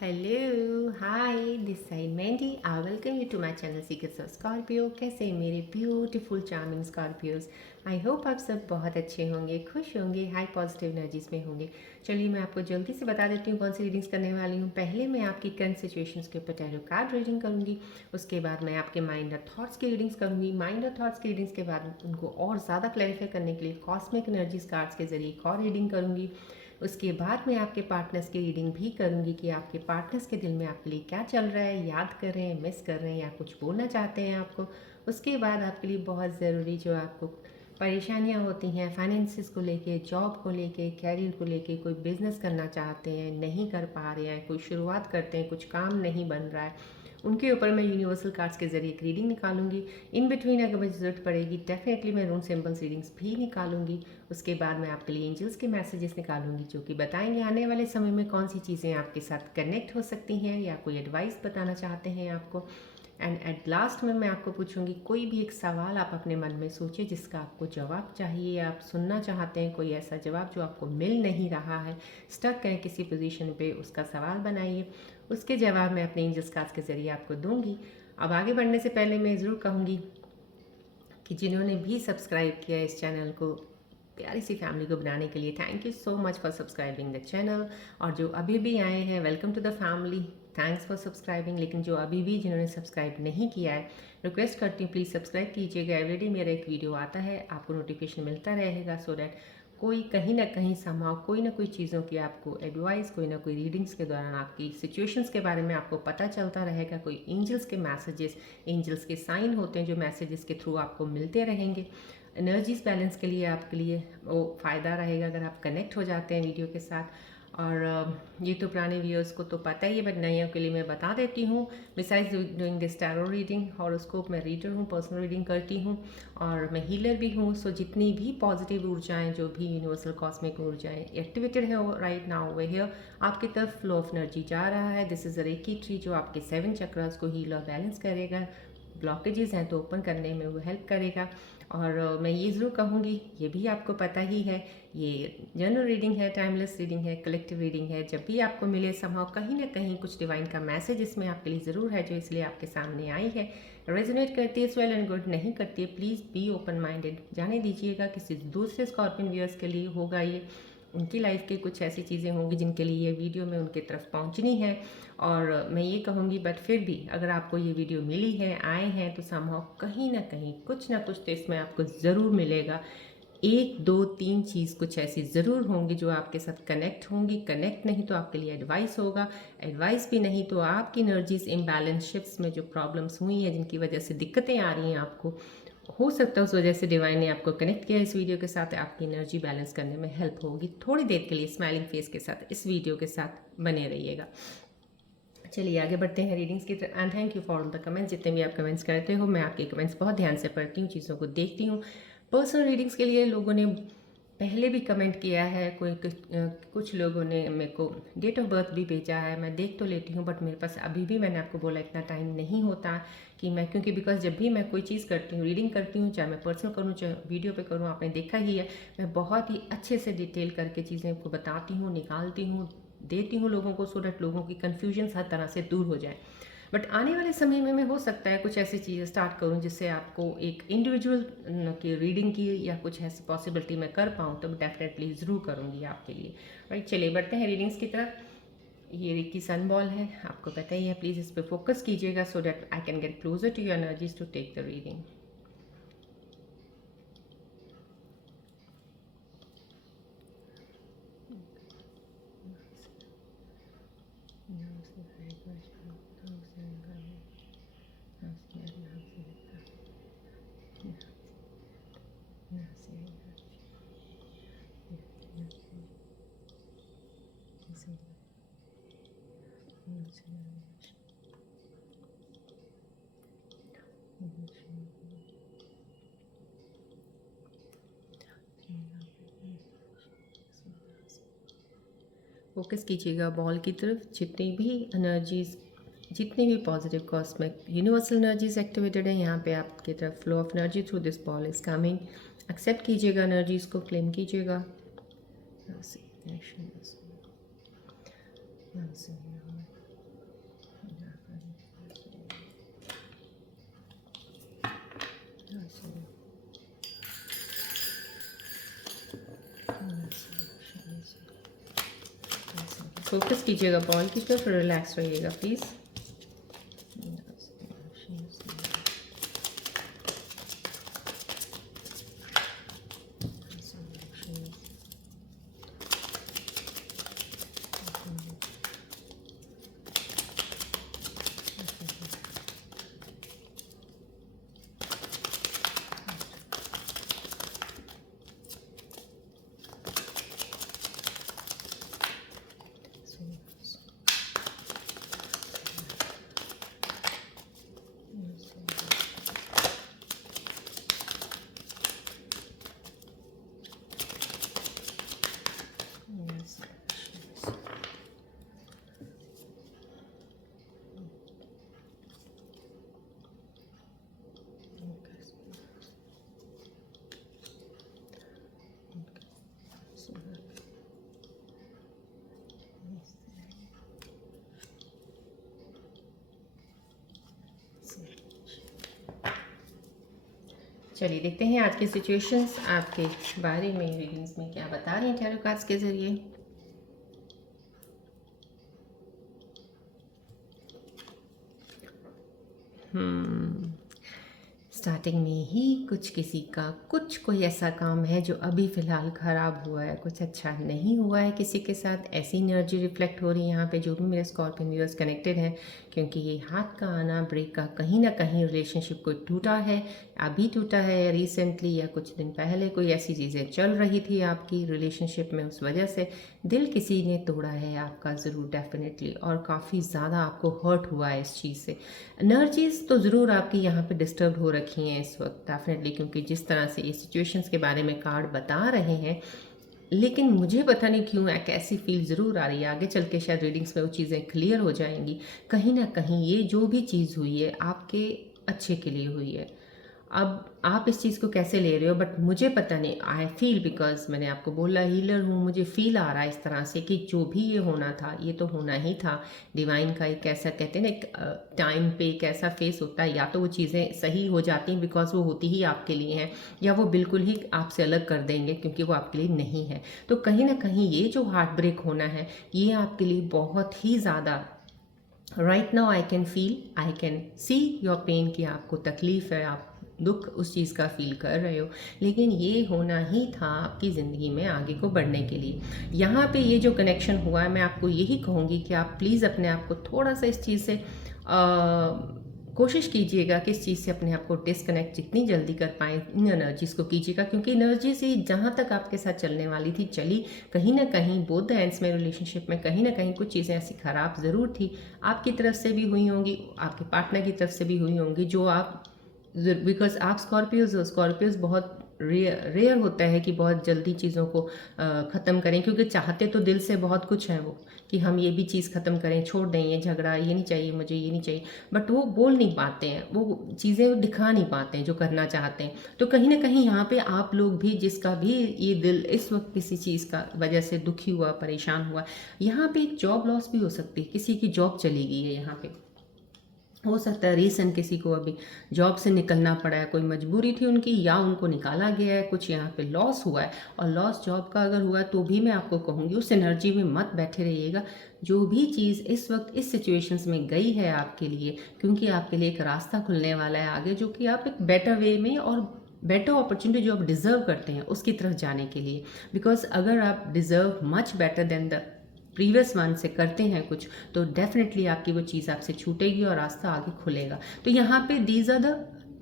Hello hi this side Mandy I welcome you to my channel secrets of Scorpio. कैसे हैं मेरे beautiful charming Scorpios. I hope आप सब बहुत अच्छे होंगे, खुश होंगे, हाई पॉजिटिव एनर्जीज में होंगे। चलिए मैं आपको जल्दी से बता देती हूँ कौन सी रीडिंग्स करने वाली हूँ। पहले मैं आपकी करंट सिचुएशंस के ऊपर टैरो कार्ड रीडिंग करूँगी। उसके बाद मैं आपके माइंड और थॉट्स की रीडिंग्स करूँगी। माइंड और थॉट्स की रीडिंग्स के बाद उनको और ज़्यादा क्लैरिफाई करने के लिए कॉस्मिक एनर्जीज कार्ड्स के जरिए एक और रीडिंग करूँगी। उसके बाद मैं आपके पार्टनर्स की रीडिंग भी करूंगी कि आपके पार्टनर्स के दिल में आपके लिए क्या चल रहा है, याद कर रहे हैं, मिस कर रहे हैं या कुछ बोलना चाहते हैं आपको। उसके बाद आपके लिए बहुत ज़रूरी जो आपको परेशानियां होती हैं फाइनेंसिस को लेके, जॉब को लेके, कैरियर को लेके, कोई बिजनेस करना चाहते हैं नहीं कर पा रहे हैं, कोई शुरुआत करते हैं कुछ काम नहीं बन रहा है, उनके ऊपर मैं यूनिवर्सल कार्ड्स के जरिए एक रीडिंग निकालूंगी। इन बिटवीन अगर मुझे ज़रूरत पड़ेगी डेफिनेटली मैं रून सिंबल्स रीडिंग्स भी निकालूंगी। उसके बाद मैं आपके लिए एंजल्स के मैसेजेस निकालूंगी जो कि बताएंगे आने वाले समय में कौन सी चीज़ें आपके साथ कनेक्ट हो सकती हैं या कोई एडवाइस बताना चाहते हैं आपको। एंड एट लास्ट में मैं आपको पूछूंगी कोई भी एक सवाल आप अपने मन में सोचिए जिसका आपको जवाब चाहिए या आप सुनना चाहते हैं, कोई ऐसा जवाब जो आपको मिल नहीं रहा है, स्टक है किसी पोजीशन पे, उसका सवाल बनाइए। उसके जवाब मैं अपने एंजल्स कार्ड्स के ज़रिए आपको दूंगी। अब आगे बढ़ने से पहले मैं ज़रूर कहूँगी कि जिन्होंने भी सब्सक्राइब किया इस चैनल को प्यारी सी फैमिली को बनाने के लिए, thank you so much for subscribing the channel. और जो अभी भी आए हैं, welcome to the family, thanks for subscribing. लेकिन जो अभी भी जिन्होंने सब्सक्राइब नहीं किया है, रिक्वेस्ट करती हूँ प्लीज़ सब्सक्राइब कीजिएगा। एवरीडे मेरा एक वीडियो आता है, आपको नोटिफिकेशन मिलता रहेगा सो डैट कोई कहीं ना कहीं समाव कोई ना कोई चीज़ों की आपको एडवाइस, कोई ना कोई रीडिंग्स के दौरान आपकी सिचुएशंस के बारे में आपको पता चलता रहेगा। कोई एंजल्स के मैसेजेस, एंजल्स के साइन होते हैं जो मैसेजेस के थ्रू आपको मिलते रहेंगे। एनर्जीज बैलेंस के लिए आपके लिए वो फ़ायदा रहेगा अगर आप कनेक्ट हो जाते हैं वीडियो के साथ। और ये तो पुराने व्यूअर्स को तो पता ही है, बट नए के लिए मैं बता देती हूँ। Besides doing this tarot reading, horoscope, मैं रीडर हूँ, पर्सनल रीडिंग करती हूँ और मैं हीलर भी हूँ। सो जितनी भी पॉजिटिव ऊर्जाएं, जो भी यूनिवर्सल कॉस्मिक ऊर्जाएं एक्टिवेटेड है राइट नाउ वे हियर, आपकी तरफ फ्लो ऑफ एनर्जी जा रहा है। This is a reiki tree जो आपके 7 चक्रास को हील और बैलेंस करेगा। ब्लॉकेजेस हैं तो ओपन करने में वो हेल्प करेगा। और मैं ये ज़रूर कहूँगी, ये भी आपको पता ही है, ये जनरल रीडिंग है, टाइमलेस रीडिंग है, कलेक्टिव रीडिंग है। जब भी आपको मिले समहाउ कहीं ना कहीं कुछ डिवाइन का मैसेज इसमें आपके लिए ज़रूर है जो इसलिए आपके सामने आई है। रेजोनेट करती है वेल एंड गुड, नहीं करती है प्लीज़ बी ओपन माइंडेड, जाने दीजिएगा किसी दूसरे स्कॉर्पियन व्यूअर्स के लिए होगा ये, उनकी लाइफ के कुछ ऐसी चीज़ें होंगी जिनके लिए ये वीडियो में उनके तरफ पहुंचनी है। और मैं ये कहूँगी बट फिर भी अगर आपको ये वीडियो मिली है, आए हैं, तो समहाउ कहीं ना कुछ तो इसमें आपको ज़रूर मिलेगा। एक दो तीन चीज़ कुछ ऐसी ज़रूर होंगी जो आपके साथ कनेक्ट होंगी। कनेक्ट नहीं तो आपके लिए एडवाइस होगा, एडवाइस भी नहीं तो आपकी एनर्जीज इम्बैलेंस शिफ्ट्स में जो प्रॉब्लम्स हुई हैं जिनकी वजह से दिक्कतें आ रही हैं आपको, हो सकता है उस वजह से डिवाइन ने आपको कनेक्ट किया इस वीडियो के साथ, आपकी एनर्जी बैलेंस करने में हेल्प होगी। थोड़ी देर के लिए स्माइलिंग फेस के साथ इस वीडियो के साथ बने रहिएगा। चलिए आगे बढ़ते हैं रीडिंग्स की तरफ। And thank you for all the comments, जितने भी आप कमेंट्स करते हो, मैं आपके कमेंट्स बहुत ध्यान से पढ़ती हूँ, चीज़ों को देखती हूँ। पर्सनल रीडिंग्स के लिए लोगों ने पहले भी कमेंट किया है, कुछ लोगों ने मेरे को डेट ऑफ बर्थ भी भेजा है, मैं देख तो लेती हूँ बट मेरे पास अभी भी, मैंने आपको बोला, इतना टाइम नहीं होता कि मैं, क्योंकि बिकॉज जब भी मैं कोई चीज़ करती हूँ, रीडिंग करती हूँ, चाहे मैं पर्सनल करूँ चाहे वीडियो पे करूँ, आपने देखा ही है, मैं बहुत ही अच्छे से डिटेल करके चीज़ें को बताती हूँ, निकालती हूँ, देती हूँ लोगों को, सो डैट लोगों की कन्फ्यूजन हर तरह से दूर हो जाए। बट आने वाले समय में मैं हो सकता है कुछ ऐसी चीज़ें स्टार्ट करूं जिससे आपको एक इंडिविजुअल की रीडिंग की या कुछ ऐसी पॉसिबिलिटी मैं कर पाऊँ, तो डेफिनेटली ज़रूर करूँगी आपके लिए। राइट, चलिए बढ़ते हैं रीडिंग्स की तरफ। ये रिकी सन बॉल है, आपको पता ही है, प्लीज़ इस पर फोकस कीजिएगा so that I can get closer to your energies to take the reading. Focus कीजिएगा बॉल की तरफ, जितनी भी एनर्जीज, जितनी भी positive cosmic universal energies activated है यहाँ पे आपकी तरफ flow of energy through this ball is coming. Accept कीजिएगा एनर्जीज को, क्लेम कीजिएगा। फोकस कीजिएगा बॉल की तरफ, रिलैक्स रहिएगा प्लीज़। चलिए देखते हैं आज की सिचुएशंस आपके बारे में रीडिंग्स में क्या बता रही हैं टैरो कार्ड्स के ज़रिए। स्टार्टिंग में ही कुछ किसी का कुछ कोई ऐसा काम है जो अभी फ़िलहाल ख़राब हुआ है, कुछ अच्छा नहीं हुआ है किसी के साथ, ऐसी एनर्जी रिफ्लेक्ट हो रही है यहाँ पे जो भी मेरे स्कॉर्पियन व्यूअर्स कनेक्टेड हैं, क्योंकि ये हाथ का आना ब्रेक का कहीं ना कहीं रिलेशनशिप कोई टूटा है, अभी टूटा है या रिसेंटली या कुछ दिन पहले कोई ऐसी चीज़ें चल रही थी आपकी रिलेशनशिप में, उस वजह से दिल किसी ने तोड़ा है आपका ज़रूर डेफिनेटली, और काफ़ी ज़्यादा आपको हर्ट हुआ है इस चीज़ से। एनर्जीज तो ज़रूर आपकी यहाँ पे डिस्टर्ब हो रखी हैं इस वक्त डेफिनेटली, क्योंकि जिस तरह से ये सिचुएशंस के बारे में कार्ड बता रहे हैं, लेकिन मुझे पता नहीं क्यों एक ऐसी फील ज़रूर आ रही है, आगे चल के शायद रीडिंग्स में वो चीज़ें क्लियर हो जाएंगी। कहीं ना कहीं ये जो भी चीज़ हुई है आपके अच्छे के लिए हुई है। अब आप इस चीज़ को कैसे ले रहे हो बट मुझे पता नहीं, आई फील, बिकॉज मैंने आपको बोला हीलर हूँ, मुझे फील आ रहा है इस तरह से कि जो भी ये होना था ये तो होना ही था। डिवाइन का एक ऐसा कहते हैं ना, एक टाइम पे एक ऐसा फेस होता है, या तो वो चीज़ें सही हो जाती हैं बिकॉज वो होती ही आपके लिए हैं, या वो बिल्कुल ही आपसे अलग कर देंगे क्योंकि वो आपके लिए नहीं है। तो कहीं ना कहीं ये जो हार्ट ब्रेक होना है ये आपके लिए बहुत ही ज़्यादा right now I can feel, I can see your pain, कि आपको तकलीफ़ है, आप दुख उस चीज़ का फील कर रहे हो, लेकिन ये होना ही था आपकी ज़िंदगी में आगे को बढ़ने के लिए। यहाँ पे ये जो कनेक्शन हुआ है, मैं आपको यही कहूँगी कि आप प्लीज़ अपने आप को थोड़ा सा इस चीज़ से कोशिश कीजिएगा कि इस चीज़ से अपने आप को डिस्कनेक्ट जितनी जल्दी कर पाएँ, इन एनर्जीज़ को कीजिएगा, क्योंकि एनर्जी से जहाँ तक आपके साथ चलने वाली थी चली, कहीं ना कहीं बोथ द एंड्स में रिलेशनशिप में कहीं ना कहीं कुछ चीज़ें ऐसी ख़राब ज़रूर थी, आपकी तरफ से भी हुई होंगी, आपके पार्टनर की तरफ से भी हुई होंगी, जो आप, बिकॉज आप स्कॉर्पियोज बहुत रेयर होता है कि बहुत जल्दी चीज़ों को ख़त्म करें, क्योंकि चाहते तो दिल से बहुत कुछ है वो, कि हम ये भी चीज़ ख़त्म करें, छोड़ दें ये झगड़ा, ये नहीं चाहिए मुझे, ये नहीं चाहिए, बट वो बोल नहीं पाते हैं, वो चीज़ें दिखा नहीं पाते हैं जो करना चाहते हैं। तो कहीं ना कहीं यहाँ पे आप लोग भी, जिसका भी ये दिल इस वक्त किसी चीज़ का वजह से दुखी हुआ, परेशान हुआ, यहाँ पे एक जॉब लॉस भी हो सकती है, किसी की जॉब चली गई है, यहाँ पे हो सकता है रीसेंट किसी को अभी जॉब से निकलना पड़ा है, कोई मजबूरी थी उनकी, या उनको निकाला गया है, कुछ यहाँ पे लॉस हुआ है। और लॉस जॉब का अगर हुआ तो भी मैं आपको कहूँगी उस एनर्जी में मत बैठे रहिएगा। जो भी चीज़ इस वक्त इस सिचुएशंस में गई है आपके लिए, क्योंकि आपके लिए एक रास्ता खुलने वाला है आगे, जो कि आप एक बेटर वे में और बेटर अपॉर्चुनिटी जो आप डिज़र्व करते हैं उसकी तरफ जाने के लिए। बिकॉज अगर आप deserve much better than the previous one से करते हैं कुछ, तो डेफिनेटली आपकी वो चीज़ आपसे छूटेगी और रास्ता आगे खुलेगा। तो यहाँ पे these are the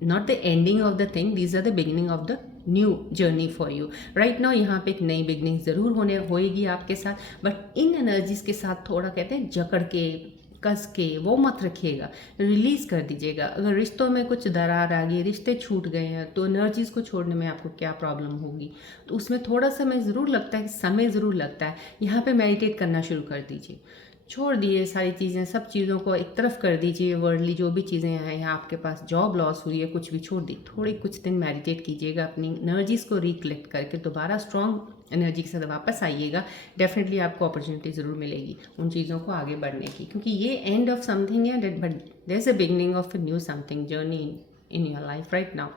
not the ending of the thing, these are the beginning of the new journey for you right now. यहाँ पे एक नई बिगनिंग ज़रूर होएगी आपके साथ, बट इन एनर्जीज के साथ थोड़ा कहते हैं जकड़ के, कस के वो मत रखिएगा, रिलीज़ कर दीजिएगा। अगर रिश्तों में कुछ दरार आ गई, रिश्ते छूट गए हैं, तो एनर्जीज़ को छोड़ने में आपको क्या प्रॉब्लम होगी, तो उसमें थोड़ा समय ज़रूर लगता है, समय ज़रूर लगता है। यहाँ पे मेडिटेट करना शुरू कर दीजिए, छोड़ दिए सारी चीज़ें, सब चीज़ों को एक तरफ कर दीजिए, वर्ल्डली जो भी चीज़ें हैं, यहाँ आपके पास जॉब लॉस हुई है, कुछ भी छोड़ दी, थोड़ी कुछ दिन मेडिटेट कीजिएगा, अपनी एनर्जीज़ को रिकलेक्ट करके दोबारा स्ट्रॉन्ग एनर्जी के साथ वापस आइएगा। डेफिनेटली आपको अपॉर्चुनिटी ज़रूर मिलेगी उन चीज़ों को आगे बढ़ने की, क्योंकि ये एंड ऑफ समथिंग है, but there is a beginning of a new something journey in your life right now.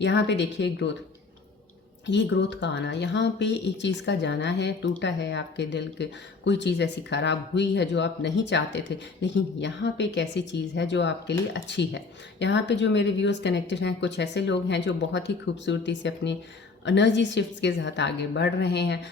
यहाँ पे देखिए ग्रोथ, ये ग्रोथ का आना, यहाँ पे एक चीज़ का जाना है, टूटा है आपके दिल के, कोई चीज़ ऐसी ख़राब हुई है जो आप नहीं चाहते थे, लेकिन यहाँ पे एक ऐसी चीज़ है जो आपके लिए अच्छी है। यहाँ पे जो मेरे व्यूअर्स कनेक्टेड हैं, कुछ ऐसे लोग हैं जो बहुत ही खूबसूरती से अपनी एनर्जी शिफ्ट्स के साथ आगे बढ़ रहे हैं,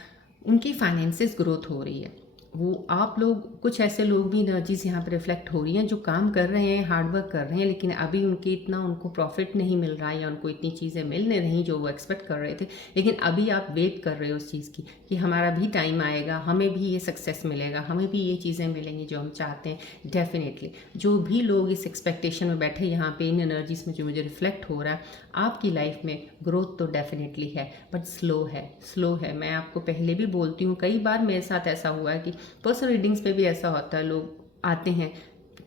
उनकी फाइनेंसिस ग्रोथ हो रही है। वो आप लोग, कुछ ऐसे लोग भी एनर्जीज यहाँ पे रिफ्लेक्ट हो रही हैं जो काम कर रहे हैं, हार्ड वर्क कर रहे हैं, लेकिन अभी उनके इतना उनको प्रॉफिट नहीं मिल रहा है या उनको इतनी चीज़ें मिल नहीं जो वो एक्सपेक्ट कर रहे थे, लेकिन अभी आप वेट कर रहे हो उस चीज़ की कि हमारा भी टाइम आएगा, हमें भी ये सक्सेस मिलेगा, हमें भी ये चीज़ें मिलेंगी जो हम चाहते हैं। डेफिनेटली जो भी लोग इस एक्सपेक्टेशन में बैठे, यहाँ पे इन एनर्जीज में जो मुझे रिफ्लेक्ट हो रहा है, आपकी लाइफ में ग्रोथ तो डेफिनेटली है, बट स्लो है। मैं आपको पहले भी बोलती हूँ, कई बार मेरे साथ ऐसा हुआ है कि पर्सनल रीडिंग्स पे भी ऐसा होता है, लोग आते हैं,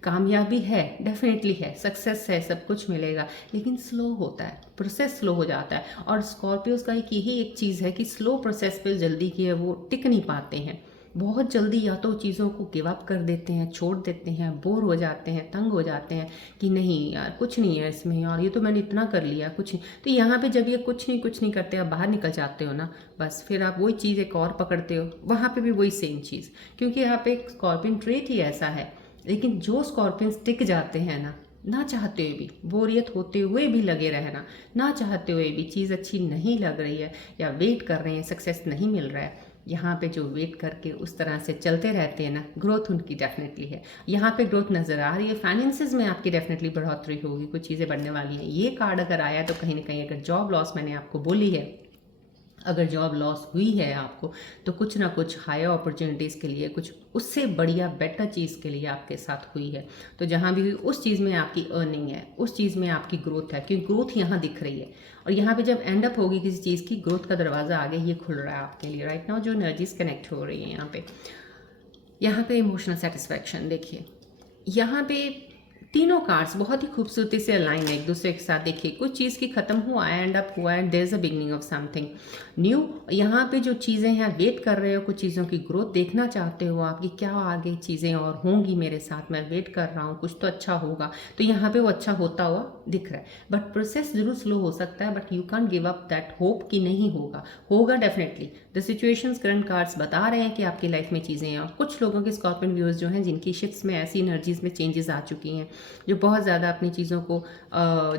कामयाबी है, डेफिनेटली है, सक्सेस है, सब कुछ मिलेगा, लेकिन स्लो होता है, प्रोसेस स्लो हो जाता है। और स्कॉर्पियोज का एक यही एक चीज़ है कि स्लो प्रोसेस पे जल्दी की है वो टिक नहीं पाते हैं, बहुत जल्दी या तो चीज़ों को गिव अप कर देते हैं, छोड़ देते हैं, बोर हो जाते हैं, तंग हो जाते हैं कि नहीं यार कुछ नहीं है इसमें, यार ये तो मैंने इतना कर लिया, कुछ नहीं। तो यहाँ पे जब ये कुछ नहीं करते, आप बाहर निकल जाते हो ना, बस फिर आप वही चीज़ एक और पकड़ते हो, वहाँ पे भी वही सेम चीज़, क्योंकि यहाँ पे एक स्कॉर्पियन ट्रेट ही ऐसा है। लेकिन जो स्कॉर्पियंस टिक जाते हैं ना चाहते हुए भी, बोरियत होते हुए भी लगे रहना, ना चाहते हुए भी चीज़ अच्छी नहीं लग रही है या वेट कर रहे हैं, सक्सेस नहीं मिल रहा है, यहाँ पे जो वेट करके उस तरह से चलते रहते हैं ना, ग्रोथ उनकी डेफिनेटली है। यहाँ पे ग्रोथ नज़र आ रही है, फाइनेंसेस में आपकी डेफिनेटली बढ़ोतरी होगी, कुछ चीज़ें बढ़ने वाली हैं। ये कार्ड अगर आया तो कहीं ना कहीं अगर जॉब लॉस मैंने आपको बोली है, अगर जॉब लॉस हुई है आपको, तो कुछ ना कुछ हायर अपॉर्चुनिटीज़ के लिए, कुछ उससे बढ़िया बेटर चीज़ के लिए आपके साथ हुई है। तो जहाँ भी हुई उस चीज़ में आपकी अर्निंग है, उस चीज़ में आपकी ग्रोथ है, क्योंकि ग्रोथ यहाँ दिख रही है। और यहाँ पे जब एंड अप होगी किसी चीज़ की, ग्रोथ का दरवाज़ा आगे ये खुल रहा है आपके लिए राइट नाउ, जो एनर्जीज कनेक्ट हो रही है यहाँ पे इमोशनल सेटिस्फैक्शन देखिए, यहाँ पे तीनों कार्ड्स बहुत ही खूबसूरती से अलाइन है एक दूसरे के साथ। देखिए कुछ चीज़ की ख़त्म हुआ है, एंड अप हुआ है, there is a beginning of something new. यहाँ पे जो चीज़ें हैं, वेट कर रहे हो, कुछ चीज़ों की ग्रोथ देखना चाहते हो आपकी, क्या आगे चीज़ें और होंगी मेरे साथ, मैं वेट कर रहा हूँ, कुछ तो अच्छा होगा। तो यहाँ पे वो अच्छा होता हुआ दिख रहा है, बट प्रोसेस जरूर स्लो हो सकता है, but you can give up that hope कि नहीं होगा, होगा definitely. The situations current cards बता रहे हैं कि आपकी लाइफ में चीज़ें हैं। और कुछ लोगों के स्कॉर्पियन व्यूअर्स जो हैं, जिनकी शिफ्ट्स में ऐसी एनर्जीज में चेंजेस आ चुकी हैं, जो बहुत ज़्यादा अपनी चीज़ों को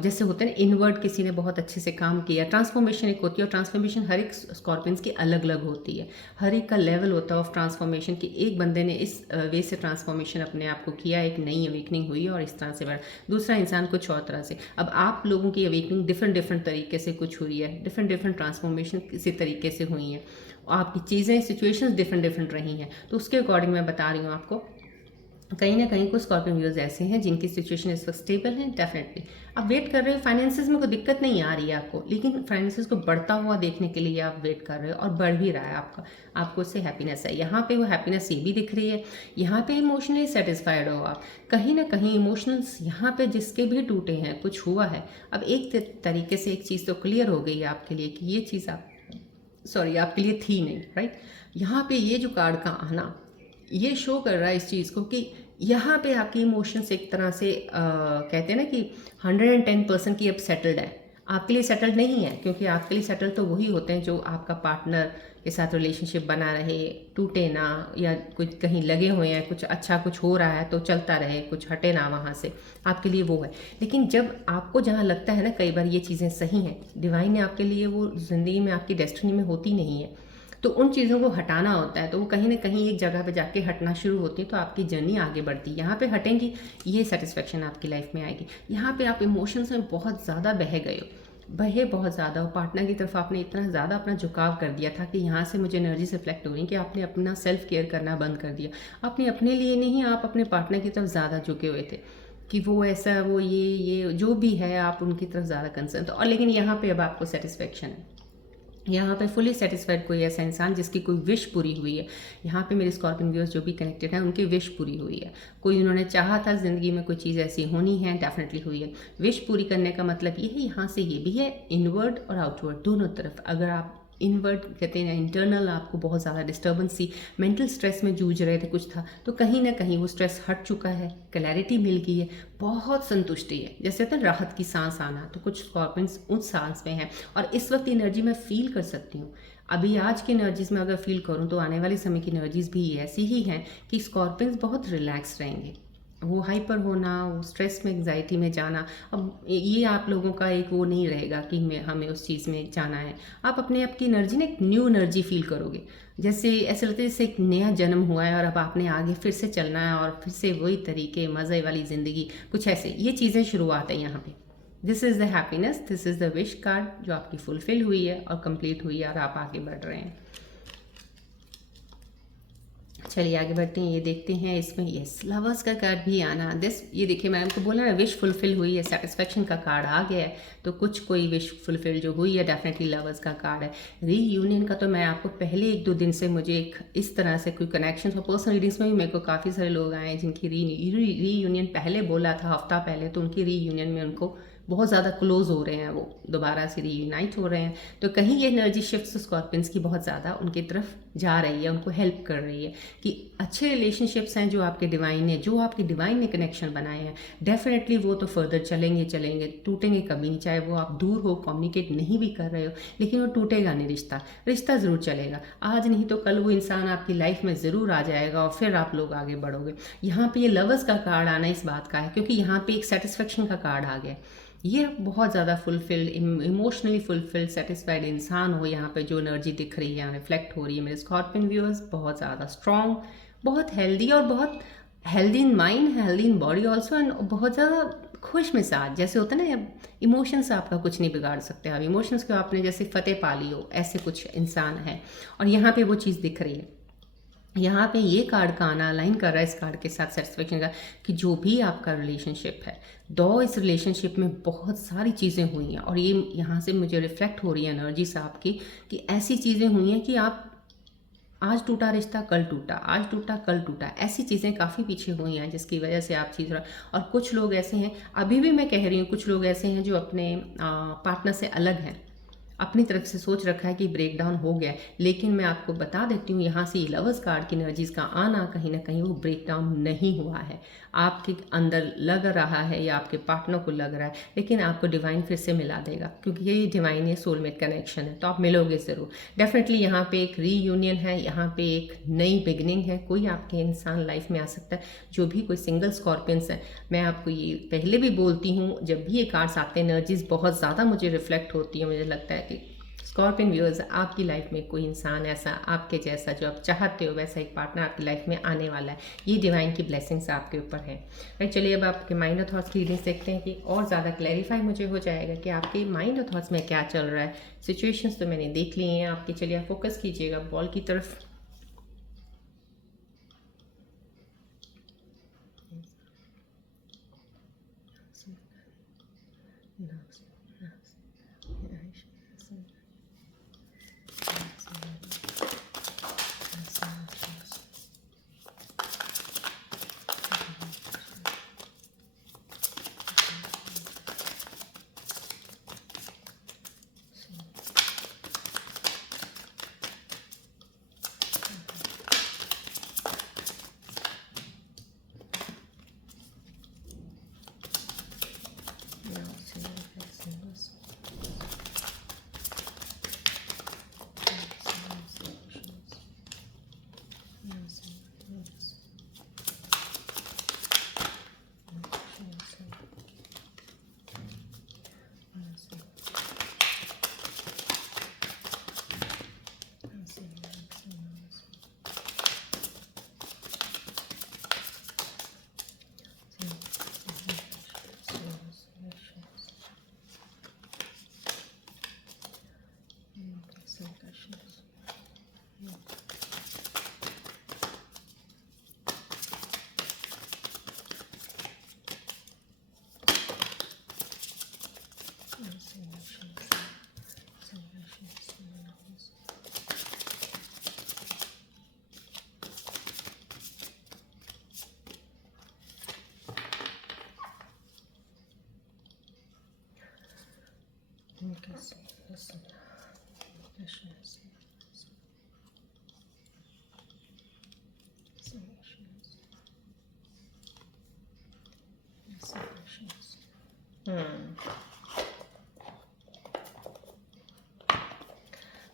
जैसे होते हैं इनवर्ट, किसी ने बहुत अच्छे से काम किया, ट्रांसफॉर्मेशन एक होती है, और ट्रांसफॉर्मेशन हर एक स्कॉर्पियंस की अलग अलग होती है, हर एक का लेवल होता है ऑफ ट्रांसफॉर्मेशन की। एक बंदे ने इस वे से ट्रांसफॉर्मेशन अपने आप को किया, एक नई अवेकनिंग हुई और इस तरह से बढ़ा, दूसरा इंसान कुछ और तरह से। अब आप लोगों की अवेकनिंग डिफरेंट तरीके से कुछ हुई है, डिफरेंट ट्रांसफॉर्मेशन किसी तरीके से हुई हैं, आपकी चीज़ें सिचुएशंस डिफरेंट रही हैं, तो उसके अकॉर्डिंग मैं बता रही हूँ आपको। कहीं ना कहीं कुछ स्कॉर्पियन व्यूअर्स ऐसे हैं जिनकी सिचुएशन इस वक्त स्टेबल है, डेफिनेटली आप वेट कर रहे हो, फाइनेंसेस में कोई दिक्कत नहीं आ रही है आपको, लेकिन फाइनेंसेस को बढ़ता हुआ देखने के लिए आप वेट कर रहे हो, और बढ़ भी रहा है आपको उससे हैप्पीनेस है। यहाँ पे वो हैप्पीनेस ये भी दिख रही है, यहाँ पे इमोशनली सेटिस्फाइड हो आप, कहीं ना कहीं इमोशनल्स यहाँ पे जिसके भी टूटे हैं, कुछ हुआ है। अब एक तरीके से एक चीज़ तो क्लियर हो गई है आपके लिए कि ये चीज़ आपके लिए थी नहीं, राइट। यहाँ पे ये जो कार्ड का आना, ये शो कर रहा है इस चीज़ को कि यहाँ पे आपकी इमोशंस एक तरह से कहते हैं ना कि 110% की अब सेटल्ड है। आपके लिए सेटल्ड नहीं है, क्योंकि आपके लिए सेटल्ड तो वही होते हैं जो आपका पार्टनर के साथ रिलेशनशिप बना रहे, टूटे ना, या कुछ कहीं लगे हुए हैं, कुछ अच्छा कुछ हो रहा है तो चलता रहे, कुछ हटे ना वहाँ से, आपके लिए वो है। लेकिन जब आपको जहाँ लगता है ना, कई बार ये चीज़ें सही हैं, डिवाइन ने आपके लिए वो ज़िंदगी में आपकी डेस्टिनी में होती नहीं है, तो उन चीज़ों को हटाना होता है, तो वो कहीं ना कहीं एक जगह पे जाके हटना शुरू होती है, तो आपकी जर्नी आगे बढ़ती है। यहाँ पे हटेंगी, ये सेटिस्फेक्शन आपकी लाइफ में आएगी। यहाँ पे आप इमोशंस में बहुत ज़्यादा बह गए हो, बहे बहुत ज़्यादा हो, पार्टनर की तरफ आपने इतना ज़्यादा अपना झुकाव कर दिया था कि यहाँ से मुझे एनर्जी रिफ्लेक्ट हो रही कि आपने अपना सेल्फ केयर करना बंद कर दिया। आपने अपने लिए नहीं, आप अपने पार्टनर की तरफ ज़्यादा झुके हुए थे कि वो ऐसा, वो ये जो भी है, आप उनकी तरफ ज़्यादा कंसर्न तो। और लेकिन यहाँ पे अब आपको सेटिस्फेक्शन है, यहाँ पे फुली सेटिस्फाइड कोई ऐसा इंसान जिसकी कोई विश पूरी हुई है। यहाँ पे मेरे स्कॉर्पियन व्यूअर्स जो भी कनेक्टेड हैं, उनकी विश पूरी हुई है। कोई उन्होंने चाहा था ज़िंदगी में कोई चीज़ ऐसी होनी है, डेफिनेटली हुई है। विश पूरी करने का मतलब ये है, यहाँ से ये भी है, इनवर्ड और आउटवर्ड दोनों तरफ। अगर आप इनवर्ड कहते हैं इंटरनल, आपको बहुत ज़्यादा डिस्टर्बेंस सी, मेंटल स्ट्रेस में जूझ रहे थे, कुछ था, तो कहीं ना कहीं वो स्ट्रेस हट चुका है, क्लैरिटी मिल गई है, बहुत संतुष्टि है, जैसे होता है राहत की सांस आना, तो कुछ स्कॉर्पियंस उस सांस में है। और इस वक्त एनर्जी मैं फील कर सकती हूँ, अभी आज की एनर्जीज में अगर फील करूँ तो आने वाले समय की एनर्जीज भी ऐसी ही हैं कि स्कॉर्पियंस बहुत रिलैक्स रहेंगे। वो हाइपर होना, वो स्ट्रेस में, एंग्जाइटी में जाना, अब ये आप लोगों का एक वो नहीं रहेगा कि मैं हमें उस चीज़ में जाना है। आप अपने आप की एनर्जी ना, एक न्यू एनर्जी फील करोगे, जैसे ऐसे लगता है जैसे एक नया जन्म हुआ है और अब आपने आगे फिर से चलना है और फिर से वही तरीके, मज़े वाली ज़िंदगी, कुछ ऐसे ये चीज़ें शुरुआत है यहाँ पे। This is the happiness, this is the wish card जो आपकी फुलफिल हुई है और कंप्लीट हुई है और आप आगे बढ़ रहे हैं। चलिए आगे बढ़ते हैं, ये देखते हैं इसमें, यस लवर्स का कार्ड भी आना, दिस ये देखिए मैंने आपको बोला ना विश फुलफिल हुई है, सेटिस्फेक्शन का कार्ड आ गया है, तो कुछ कोई विश फुलफिल जो हुई है डेफिनेटली लवर्स का कार्ड है। रीयूनियन का तो मैं आपको पहले 1-2 दिन से मुझे एक इस तरह से कोई कनेक्शन और पर्सनल रीडिंग्स में भी मेरे को काफ़ी सारे लोग आए जिनकी रीयूनियन पहले बोला था हफ्ता पहले, तो उनकी रीयूनियन में उनको बहुत ज़्यादा क्लोज हो रहे हैं, वो दोबारा से रीयूनाइट हो रहे हैं, तो कहीं ये एनर्जी शिफ्ट स्कॉर्पियंस की बहुत ज़्यादा उनकी तरफ जा रही है, उनको हेल्प कर रही है कि अच्छे रिलेशनशिप्स हैं जो आपके डिवाइन ने, जो आपके डिवाइन ने कनेक्शन बनाए हैं, डेफिनेटली वो तो फर्दर चलेंगे चलेंगे, टूटेंगे कभी नहीं, चाहे वो आप दूर हो, कम्युनिकेट नहीं भी कर रहे हो, लेकिन वो टूटेगा नहीं, रिश्ता रिश्ता ज़रूर चलेगा, आज नहीं तो कल वो इंसान आपकी लाइफ में ज़रूर आ जाएगा और फिर आप लोग आगे बढ़ोगे। यहाँ पे ये लवर्स का कार्ड आना इस बात का है क्योंकि यहाँ पे एक सेटिस्फेक्शन का कार्ड आ गया, ये बहुत ज़्यादा फुलफिल्ड, इमोशनली फुलफिल्ड, सेटिस्फाइड इंसान हो, यहाँ पे जो एनर्जी दिख रही है, रिफ्लेक्ट हो रही है मेरे स्कॉर्पियन व्यूअर्स, बहुत ज़्यादा स्ट्रॉन्ग, बहुत हेल्दी, और बहुत healthy in mind, healthy in body also, and बहुत ज़्यादा खुश मिजाज, जैसे होता है ना, इमोशंस आपका कुछ नहीं बिगाड़ सकते, आप इमोशंस को आपने जैसे फतेह पा ली हो, ऐसे कुछ इंसान है, और यहाँ पे वो चीज़ दिख रही है। यहाँ पे ये कार्ड का आना अलाइन कर रहा है इस कार्ड के साथ सेटिस्फेक्शन का, कि जो भी आपका रिलेशनशिप है, दो इस रिलेशनशिप में बहुत सारी चीज़ें हुई हैं, और ये यहाँ से मुझे रिफ्लेक्ट हो रही है एनर्जी से आपकी, कि ऐसी चीज़ें हुई हैं कि आप, आज टूटा रिश्ता कल टूटा, आज टूटा कल टूटा, ऐसी चीज़ें काफ़ी पीछे हुई हैं जिसकी वजह से आप चीज़, और कुछ लोग ऐसे हैं, अभी भी मैं कह रही हूँ, कुछ लोग ऐसे हैं जो अपने पार्टनर से अलग हैं, अपनी तरफ से सोच रखा है कि ब्रेक डाउन हो गया है, लेकिन मैं आपको बता देती हूँ यहाँ से लवर्स कार्ड की एनर्जीज का आना, कहीं ना कहीं वो ब्रेक डाउन नहीं हुआ है, आपके अंदर लग रहा है या आपके पार्टनर को लग रहा है, लेकिन आपको डिवाइन फिर से मिला देगा, क्योंकि ये डिवाइन है, सोलमेट कनेक्शन है, तो आप मिलोगे ज़रूर, डेफिनेटली यहाँ पे एक रीयूनियन है, यहाँ पे एक नई बिगनिंग है, कोई आपके इंसान लाइफ में आ सकता है, जो भी कोई सिंगल स्कॉर्पियंस है, मैं आपको ये पहले भी बोलती हूँ, जब भी ये कार्ड्स आते हैं एनर्जीज बहुत ज़्यादा मुझे रिफ्लेक्ट होती है, मुझे लगता है कि स्कॉर्पियन व्यूअर्स, आपकी लाइफ में कोई इंसान ऐसा आपके जैसा जो आप चाहते हो वैसा एक पार्टनर आपकी लाइफ में आने वाला है, ये डिवाइन की ब्लेसिंग्स आपके ऊपर है। राइट, चलिए अब आपके माइंड और थॉट्स की रीडिंग्स देखते हैं कि और ज़्यादा क्लैरिफाई मुझे हो जाएगा कि आपके माइंड और थॉट्स में क्या चल रहा है। सिचुएशंस तो मैंने देख ली हैं आपकी, चलिए आप फोकस कीजिएगा बॉल की तरफ।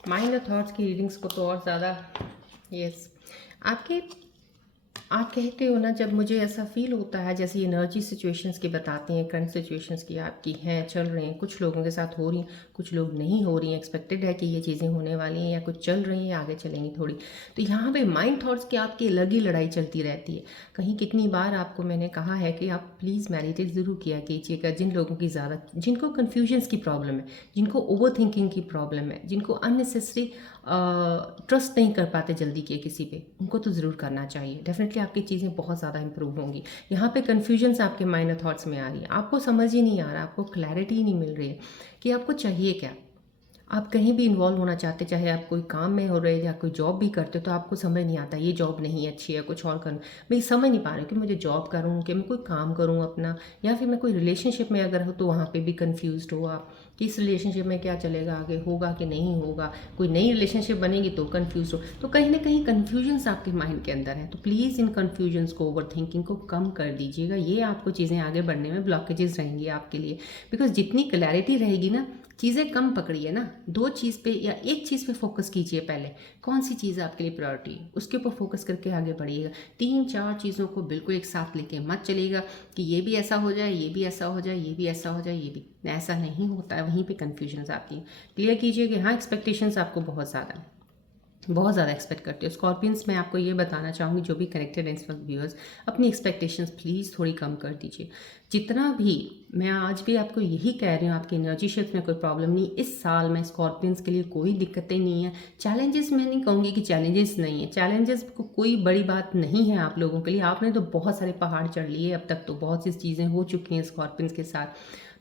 माइंड और थॉट्स की रीडिंग्स को तो और ज़्यादा यस आपके आप कहते हो ना जब मुझे ऐसा फील होता है जैसे एनर्जी सिचुएशंस की बताते हैं करंट सिचुएशंस की आपकी हैं चल रही हैं कुछ लोगों के साथ हो रही हैं कुछ लोग नहीं हो रही हैं एक्सपेक्टेड है कि ये चीज़ें होने वाली हैं या कुछ चल रही हैं आगे चलेंगी थोड़ी तो यहाँ पे माइंड थॉट्स की आपकी अलग ही लड़ाई चलती रहती है कहीं कितनी बार आपको मैंने कहा है कि आप प्लीज़ मेडिटेट ज़रूर किया कीजिएगा जिन लोगों की ज़्यादा जिनको कन्फ्यूजन्स की प्रॉब्लम है जिनको ओवर थिंकिंग की प्रॉब्लम है जिनको अननेसेसरी ट्रस्ट नहीं कर पाते जल्दी किए किसी पे उनको तो ज़रूर करना चाहिए डेफिनेटली आपकी चीज़ें बहुत ज़्यादा इंप्रूव होंगी यहाँ पे कन्फ्यूजन्स आपके माइंड थॉट्स में आ रही है आपको समझ ही नहीं आ रहा आपको क्लैरिटी ही नहीं मिल रही है कि आपको चाहिए क्या आप कहीं भी इन्वॉल्व होना चाहते चाहे आप कोई काम में हो रहे या कोई जॉब भी करते हो तो आपको समझ नहीं आता ये जॉब नहीं अच्छी है कुछ और करूँ मैं समझ नहीं पा रही हूँ कि मुझे जॉब करूँ कि मैं कोई काम करूँ अपना या फिर मैं कोई रिलेशनशिप में अगर हो तो वहाँ पे भी कंफ्यूज्ड हो आप कि इस रिलेशनशिप में क्या चलेगा आगे होगा कि नहीं होगा कोई नई रिलेशनशिप बनेगी तो कंफ्यूज हो तो कहीं ना कहीं कन्फ्यूजन्स आपके माइंड के अंदर है तो प्लीज़ इन कन्फ्यूजन्स को ओवर थिंकिंग को कम कर दीजिएगा ये आपको चीज़ें आगे बढ़ने में ब्लॉकेजेस रहेंगी आपके लिए बिकॉज जितनी क्लैरिटी रहेगी ना चीज़ें कम पकड़िए ना दो चीज़ पे या एक चीज़ पे फोकस कीजिए पहले कौन सी चीज़ आपके लिए प्रायोरिटी है उसके ऊपर फोकस करके आगे बढ़िएगा 3-4 चीज़ों को बिल्कुल एक साथ लेके मत चलिएगा कि ये भी ऐसा हो जाए ये भी ऐसा हो जाए ये भी ऐसा हो जाए ये भी ऐसा नहीं होता है वहीं पे कन्फ्यूजन्स आती हैं क्लियर कीजिए कि हाँ एक्सपेक्टेशंस आपको बहुत ज़्यादा एक्सपेक्ट करते हो स्कॉर्पियंस मैं आपको ये बताना चाहूँगी जो भी कनेक्टेड हैं इस वक्त व्यूअर्स अपनी एक्सपेक्टेशंस प्लीज़ थोड़ी कम कर दीजिए जितना भी मैं आज भी आपको यही कह रही हूँ आपकी एनर्जी शिफ्ट में कोई प्रॉब्लम नहीं इस साल में स्कॉर्पियंस के लिए कोई दिक्कतें नहीं है चैलेंजेस मैं नहीं कहूँगी कि चैलेंजेस नहीं है चैलेंजेस को कोई बड़ी बात नहीं है आप लोगों के लिए आपने तो बहुत सारे पहाड़ चढ़ लिए अब तक तो बहुत सी चीज़ें हो चुकी हैं स्कॉर्पियंस के साथ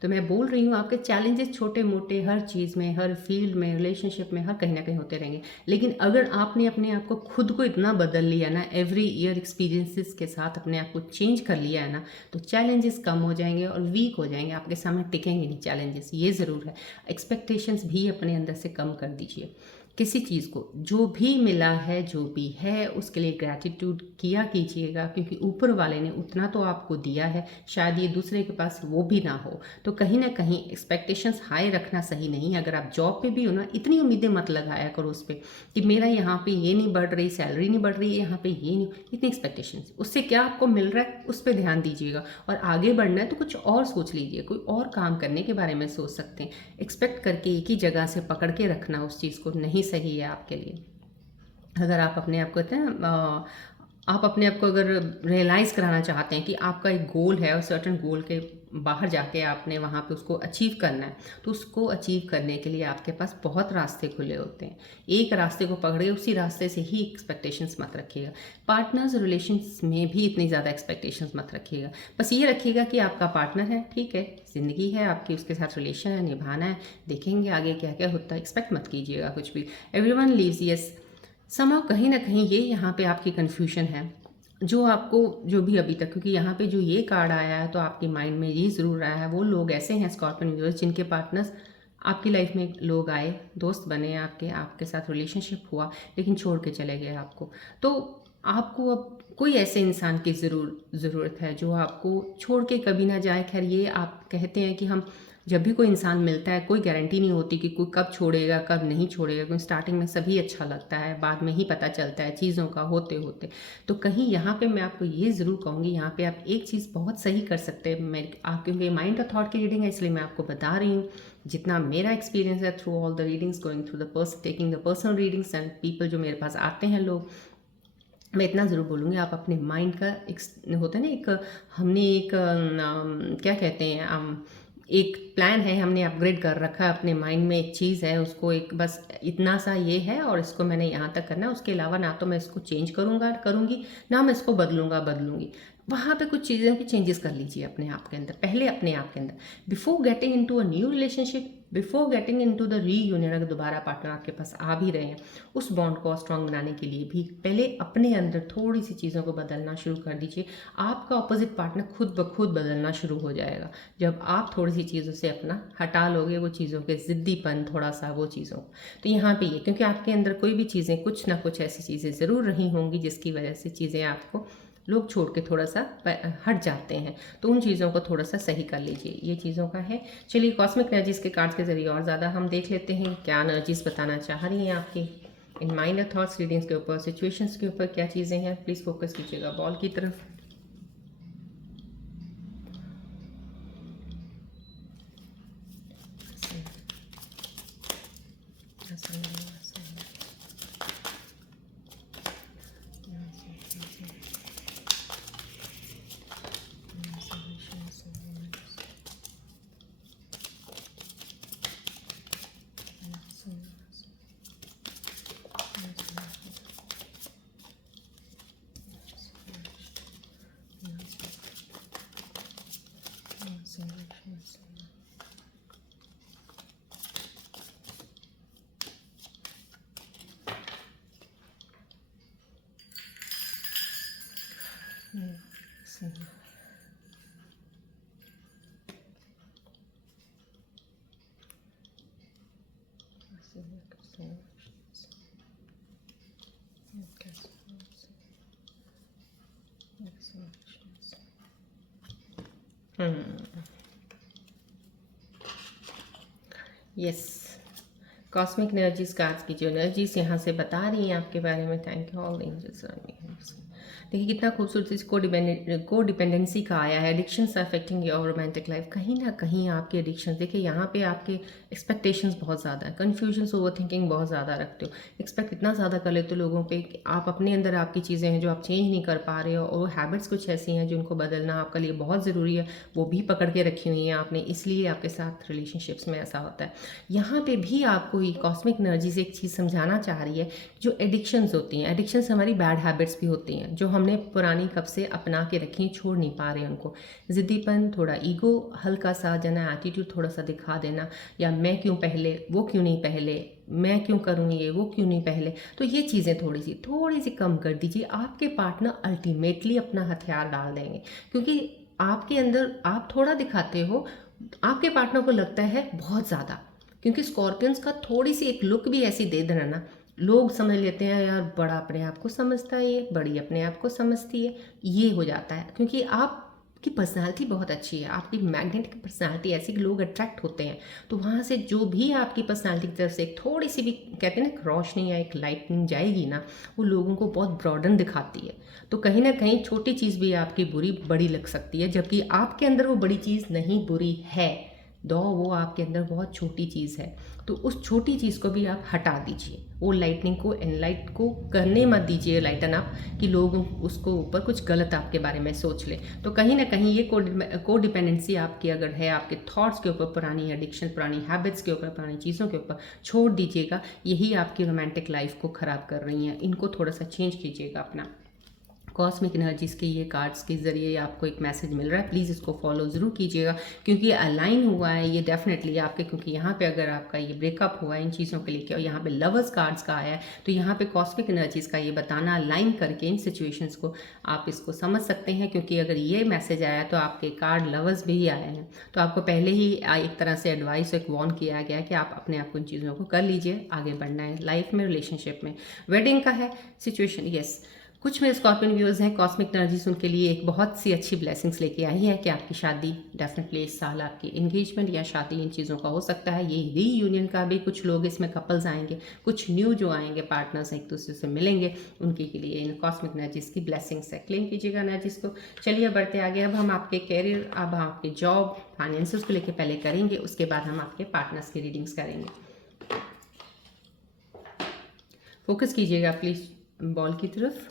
तो मैं बोल रही हूँ आपके चैलेंजेस छोटे मोटे हर चीज़ में हर फील्ड में रिलेशनशिप में हर कहीं ना कहीं होते रहेंगे लेकिन अगर आपने अपने आप को खुद को इतना बदल लिया ना एवरी ईयर एक्सपीरियंसेस के साथ अपने आप को चेंज कर लिया है ना तो चैलेंजेस कम हो जाएंगे और वीक हो जाएंगे आपके सामने टिकेंगे नहीं चैलेंजेस ये ज़रूर है एक्सपेक्टेशंस भी अपने अंदर से कम कर दीजिए किसी चीज़ को जो भी मिला है जो भी है उसके लिए ग्रैटिट्यूड किया कीजिएगा क्योंकि ऊपर वाले ने उतना तो आपको दिया है शायद ये दूसरे के पास वो भी ना हो तो कहीं ना कहीं एक्सपेक्टेशंस हाई रखना सही नहीं है अगर आप जॉब पे भी हो ना इतनी उम्मीदें मत लगाया करो उस पर कि मेरा यहाँ पे ये नहीं बढ़ रही सैलरी नहीं बढ़ रही है यहाँ पे ये नहीं इतनी एक्सपेक्टेशंस उससे क्या आपको मिल रहा है उस पर ध्यान दीजिएगा और आगे बढ़ना है तो कुछ और सोच लीजिए कोई और काम करने के बारे में सोच सकते हैं एक्सपेक्ट करके एक ही जगह से पकड़ के रखना उस चीज़ को नहीं सही है आपके लिए अगर आप अपने आप को कहते हैं आप अपने आप को अगर रियलाइज़ कराना चाहते हैं कि आपका एक गोल है और सर्टन गोल के बाहर जाके आपने वहाँ पे उसको अचीव करना है तो उसको अचीव करने के लिए आपके पास बहुत रास्ते खुले होते हैं एक रास्ते को पकड़े उसी रास्ते से ही एक्सपेक्टेशंस मत रखिएगा पार्टनर्स रिलेशंस में भी इतनी ज़्यादा एक्सपेक्टेशंस मत रखिएगा बस ये रखिएगा कि आपका पार्टनर है ठीक है ज़िंदगी है आपकी उसके साथ रिलेशन है निभाना है देखेंगे आगे क्या क्या होता है एक्सपेक्ट मत कीजिएगा कुछ भी एवरीवन लीव्स यस समाव कहीं ना कहीं ये यहाँ पे आपकी कन्फ्यूजन है जो आपको जो भी अभी तक क्योंकि यहाँ पे जो ये कार्ड आया है तो आपके माइंड में ये ज़रूर आया है वो लोग ऐसे हैं स्कॉर्पियन व्यूअर्स जिनके पार्टनर्स आपकी लाइफ में लोग आए दोस्त बने आपके साथ रिलेशनशिप हुआ लेकिन छोड़ के चले गए आपको तो आपको अब कोई ऐसे इंसान की ज़रूरत है जो आपको छोड़ के कभी ना जाए खैर ये आप कहते हैं कि हम जब भी कोई इंसान मिलता है कोई गारंटी नहीं होती कि कोई कब छोड़ेगा कब नहीं छोड़ेगा क्योंकि स्टार्टिंग में सभी अच्छा लगता है बाद में ही पता चलता है चीज़ों का होते होते तो कहीं यहाँ पे मैं आपको ये ज़रूर कहूँगी यहाँ पे आप एक चीज़ बहुत सही कर सकते हैं मैं आप क्योंकि माइंड और थॉट की रीडिंग है इसलिए मैं आपको बता रही हूँ जितना मेरा एक्सपीरियंस है through all the readings going through the person taking the personal readings and people जो मेरे पास आते हैं लोग मैं इतना ज़रूर बोलूँगी आप अपने माइंड का एक होता है ना एक हमने एक क्या कहते हैं एक प्लान है हमने अपग्रेड कर रखा है अपने माइंड में एक चीज़ है उसको एक बस इतना सा ये है और इसको मैंने यहाँ तक करना है उसके अलावा ना तो मैं इसको चेंज करूँगी ना मैं इसको बदलूँगी वहाँ पे कुछ चीज़ें भी चेंजेस कर लीजिए अपने आप के अंदर पहले अपने आप के अंदर before getting into a new relationship before getting into the reunion, अगर दोबारा पार्टनर आपके पास आ भी रहे हैं, उस बॉन्ड को स्ट्रांग बनाने के लिए भी पहले अपने अंदर थोड़ी सी चीज़ों को बदलना शुरू कर दीजिए। आपका ऑपोजिट पार्टनर खुद ब खुद बदलना शुरू हो जाएगा जब आप थोड़ी सी चीज़ों से अपना हटा लोगे, वो चीज़ों के ज़िद्दीपन थोड़ा सा वो चीज़ों। तो यहाँ पे ये, क्योंकि आपके अंदर कोई भी चीज़ें, कुछ ना कुछ ऐसी चीज़ें ज़रूर रही होंगी जिसकी वजह से चीज़ें आपको लोग छोड़ के थोड़ा सा हट जाते हैं, तो उन चीज़ों को थोड़ा सा सही कर लीजिए, ये चीज़ों का है। चलिए कॉस्मिक एनर्जीज के कार्ड्स के ज़रिए और ज़्यादा हम देख लेते हैं क्या एनर्जीज बताना चाह रही हैं आपकी इन माइनर थॉट्स रीडिंग्स के ऊपर, सिचुएशंस के ऊपर क्या चीज़ें हैं। प्लीज़ फोकस कीजिएगा बॉल की तरफ। यस, कॉस्मिक एनर्जीज कार्ड्स की जो एनर्जीज यहाँ से बता रही हैं आपके बारे में, थैंक यू ऑल एंजल्स। देखिए कितना खूबसूरत को डिपेंडेंसी का आया है। Addictions affecting your romantic life, कहीं ना कहीं आपके एडिक्शन, देखिए यहाँ पे आपके एक्सपेक्टेशंस बहुत ज़्यादा है, कन्फ्यूजन्स, ओवर थिंकिंग बहुत ज़्यादा रखते हो, एक्सपेक्ट इतना ज़्यादा कर लेते हो लोगों पे कि आप अपने अंदर आपकी चीज़ें हैं जो आप चेंज नहीं कर पा रहे हो, और हैबिट्स कुछ ऐसी हैं जिनको बदलना आपके लिए बहुत ज़रूरी है, वो भी पकड़ के रखी हुई हैं आपने, इसलिए आपके साथ रिलेशनशिप्स में ऐसा होता है। यहाँ पे भी आपको ये कॉस्मिक एनर्जी से एक चीज़ समझाना चाह रही है, जो एडिक्शंस होती हैं, एडिक्शंस हमारी बैड हैबिट्स भी होती हैं जो हमने पुरानी कब से अपना के रखी हैं, छोड़ नहीं पा रहे हैं उनको। ज़िद्दीपन, थोड़ा ईगो, हल्का सा जना एटीट्यूड थोड़ा सा दिखा देना, या मैं क्यों पहले, वो क्यों नहीं पहले, मैं क्यों करूँ ये, वो क्यों नहीं पहले, तो ये चीज़ें थोड़ी सी कम कर दीजिए। आपके पार्टनर अल्टीमेटली अपना हथियार डाल देंगे, क्योंकि आपके अंदर आप थोड़ा दिखाते हो, आपके पार्टनर को लगता है बहुत ज़्यादा, क्योंकि स्कॉर्पियंस का थोड़ी सी एक लुक भी ऐसी दे देना ना, लोग समझ लेते हैं यार बड़ा अपने आप को समझता है, ये बड़ी अपने आप को समझती है, ये हो जाता है। क्योंकि आपकी पर्सनालिटी बहुत अच्छी है, आपकी मैग्नेटिक पर्सनालिटी ऐसी कि लोग अट्रैक्ट होते हैं, तो वहाँ से जो भी आपकी पर्सनालिटी की तरफ से एक थोड़ी सी भी कहते हैं ना रोशनी या एक लाइटनिंग जाएगी ना, वो लोगों को बहुत ब्रॉडन दिखाती है। तो कहीं ना कहीं छोटी चीज़ भी आपकी बुरी बड़ी लग सकती है, जबकि आपके अंदर वो बड़ी चीज़ नहीं बुरी है, दो वो आपके अंदर बहुत छोटी चीज़ है, तो उस छोटी चीज़ को भी आप हटा दीजिए। वो लाइटनिंग को, एनलाइट को करने मत दीजिए लाइटन अप, कि लोग उसको ऊपर कुछ गलत आपके बारे में सोच लें। तो कहीं ना कहीं ये को डिपेंडेंसी आपकी अगर है, आपके थॉट्स के ऊपर, पुरानी एडिक्शन, पुरानी हैबिट्स के ऊपर, पुरानी चीज़ों के ऊपर, छोड़ दीजिएगा। यही आपकी रोमांटिक लाइफ को ख़राब कर रही हैं, इनको थोड़ा सा चेंज कीजिएगा अपना। कॉस्मिक एनर्जीज़ के ये कार्ड्स के ज़रिए आपको एक मैसेज मिल रहा है, प्लीज़ इसको फॉलो ज़रूर कीजिएगा, क्योंकि अलाइन हुआ है ये डेफिनेटली आपके, क्योंकि यहाँ पे अगर आपका ये ब्रेकअप हुआ है इन चीज़ों के लेके, और यहाँ पे लवर्स कार्ड्स का आया है, तो यहाँ पे कॉस्मिक एनर्जीज़ का ये बताना अलाइन करके इन सिचुएशंस को आप इसको समझ सकते हैं। क्योंकि अगर ये मैसेज आया तो आपके कार्ड लवर्स भी आए हैं, तो आपको पहले ही एक तरह से एडवाइस, एक वॉर्न किया गया है कि आप अपने आप को इन चीज़ों को कर लीजिए, आगे बढ़ना है लाइफ में, रिलेशनशिप में। वेडिंग का है सिचुएशन, यस, कुछ मेरे स्कॉर्पियन व्यूअर्स हैं, कॉस्मिक एनर्जीज उनके लिए एक बहुत सी अच्छी ब्लेसिंग्स लेके आई है कि आपकी शादी डेफिनेटली इस साल, आपकी इंगेजमेंट या शादी, इन चीज़ों का हो सकता है। ये रीयूनियन का भी, कुछ लोग इसमें कपल्स आएंगे, कुछ न्यू जो आएंगे पार्टनर्स एक दूसरे से मिलेंगे, उनके के लिए इन कॉस्मिक एनर्जीज की ब्लेसिंग्स है। क्लेम कीजिएगा एनर्जीज को। चलिए बढ़ते आगे, अब हम आपके कैरियर, अब आपके जॉब, फाइनेंसेस को लेकर पहले करेंगे, उसके बाद हम आपके पार्टनर्स की रीडिंग्स करेंगे। फोकस कीजिएगा प्लीज़ बॉल की तरफ।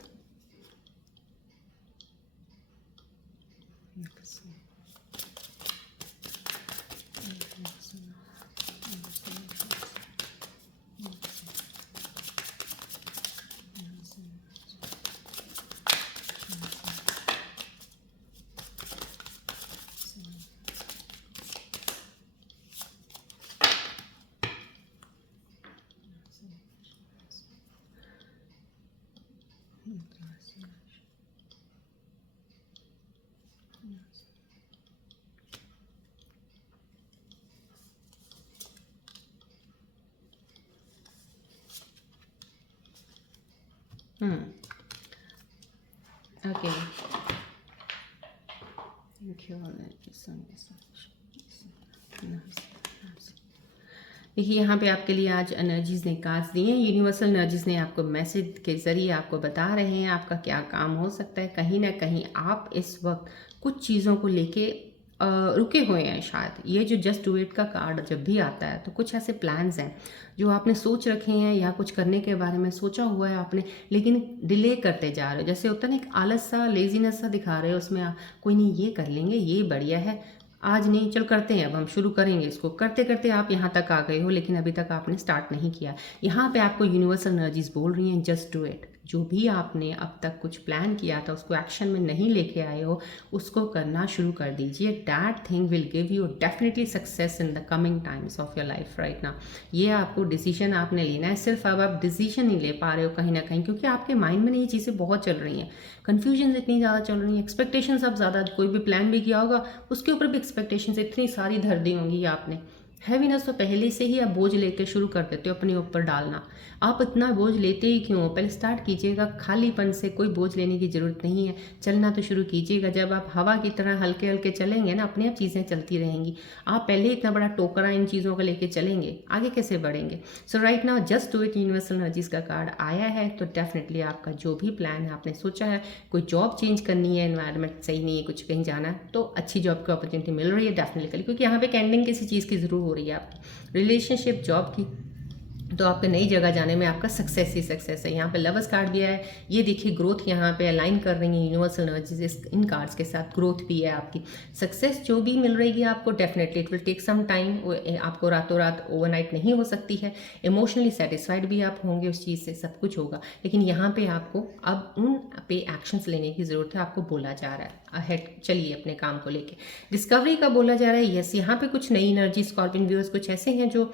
Okay, thank you. देखिए यहाँ पे आपके लिए आज एनर्जीज़ ने कार्ड्स दिए हैं। यूनिवर्सल एनर्जीज़ ने आपको मैसेज के ज़रिए आपको बता रहे हैं आपका क्या काम हो सकता है। कहीं ना कहीं आप इस वक्त कुछ चीज़ों को लेके रुके हुए हैं शायद। ये जो जस्ट डू इट का कार्ड जब भी आता है तो कुछ ऐसे प्लान्स हैं जो आपने सोच रखे हैं या कुछ करने के बारे में सोचा हुआ है आपने, लेकिन डिले करते जा रहे हो। जैसे होता है ना, एक आलस सा, लेजीनेस सा दिखा रहे हो उसमें आप, कोई नहीं ये कर लेंगे, ये बढ़िया है, आज नहीं, चल करते हैं, अब हम शुरू करेंगे इसको। करते करते आप यहाँ तक आ गए हो लेकिन अभी तक आपने स्टार्ट नहीं किया। यहाँ पे आपको यूनिवर्सल एनर्जीज बोल रही हैं जस्ट डू इट। जो भी आपने अब तक कुछ प्लान किया था उसको एक्शन में नहीं लेके आए हो, उसको करना शुरू कर दीजिए। That thing will give you definitely success in the coming times of your life right now. ये आपको डिसीजन आपने लेना है। सिर्फ अब आप डिसीजन नहीं ले पा रहे हो कहीं ना कहीं, क्योंकि आपके माइंड में ये चीज़ें बहुत चल रही हैं। कन्फ्यूजन इतनी ज़्यादा चल रही है, एक्सपेक्टेशंस अब ज़्यादा, कोई भी प्लान भी किया होगा उसके ऊपर भी एक्सपेक्टेशंस इतनी सारी धर दी होंगी आपने। हैवीनेस तो पहले से ही आप बोझ लेके शुरू कर देते हो अपने ऊपर डालना। आप इतना बोझ लेते ही क्यों हो? पहले स्टार्ट कीजिएगा खालीपन से। कोई बोझ लेने की ज़रूरत नहीं है, चलना तो शुरू कीजिएगा। जब आप हवा की तरह हल्के हल्के चलेंगे ना, अपने आप चीज़ें चलती रहेंगी। आप पहले इतना बड़ा टोकरा इन चीज़ों का लेके चलेंगे, आगे कैसे बढ़ेंगे? So right now just do it universal energies का कार्ड आया है तो डेफिनेटली आपका जो भी प्लान है, आपने सोचा है कोई जॉब चेंज करनी है, एनवायरनमेंट सही नहीं है, कुछ कहीं जाना है, तो अच्छी जॉब की अपॉर्चुनिटी मिल रही है डेफिनेटली। क्योंकि यहाँ पे कैंडिंग किसी चीज़ की ज़रूर हो रही है आपकी, रिलेशनशिप, जॉब की, तो आपके नई जगह जाने में आपका सक्सेस ही सक्सेस है। यहाँ पे लवर्स कार्ड भी है। ये देखिए ग्रोथ यहाँ पे अलाइन कर रही है यूनिवर्सल एनर्जीज इन कार्ड्स के साथ। ग्रोथ भी है आपकी, सक्सेस जो भी मिल रही है आपको, definitely it will take some time. आपको रातों रात ओवरनाइट नहीं हो सकती है। इमोशनली सेटिस्फाइड भी आप होंगे उस चीज़ से, सब कुछ होगा। लेकिन यहाँ पे आपको अब उन पे एक्शंस लेने की ज़रूरत है। आपको बोला जा रहा है अहेड चलिए अपने काम को लेके। डिस्कवरी का बोला जा रहा है। यस, यहाँ पे कुछ नई एनर्जी स्कॉर्पियन व्यूअर्स कुछ ऐसे हैं जो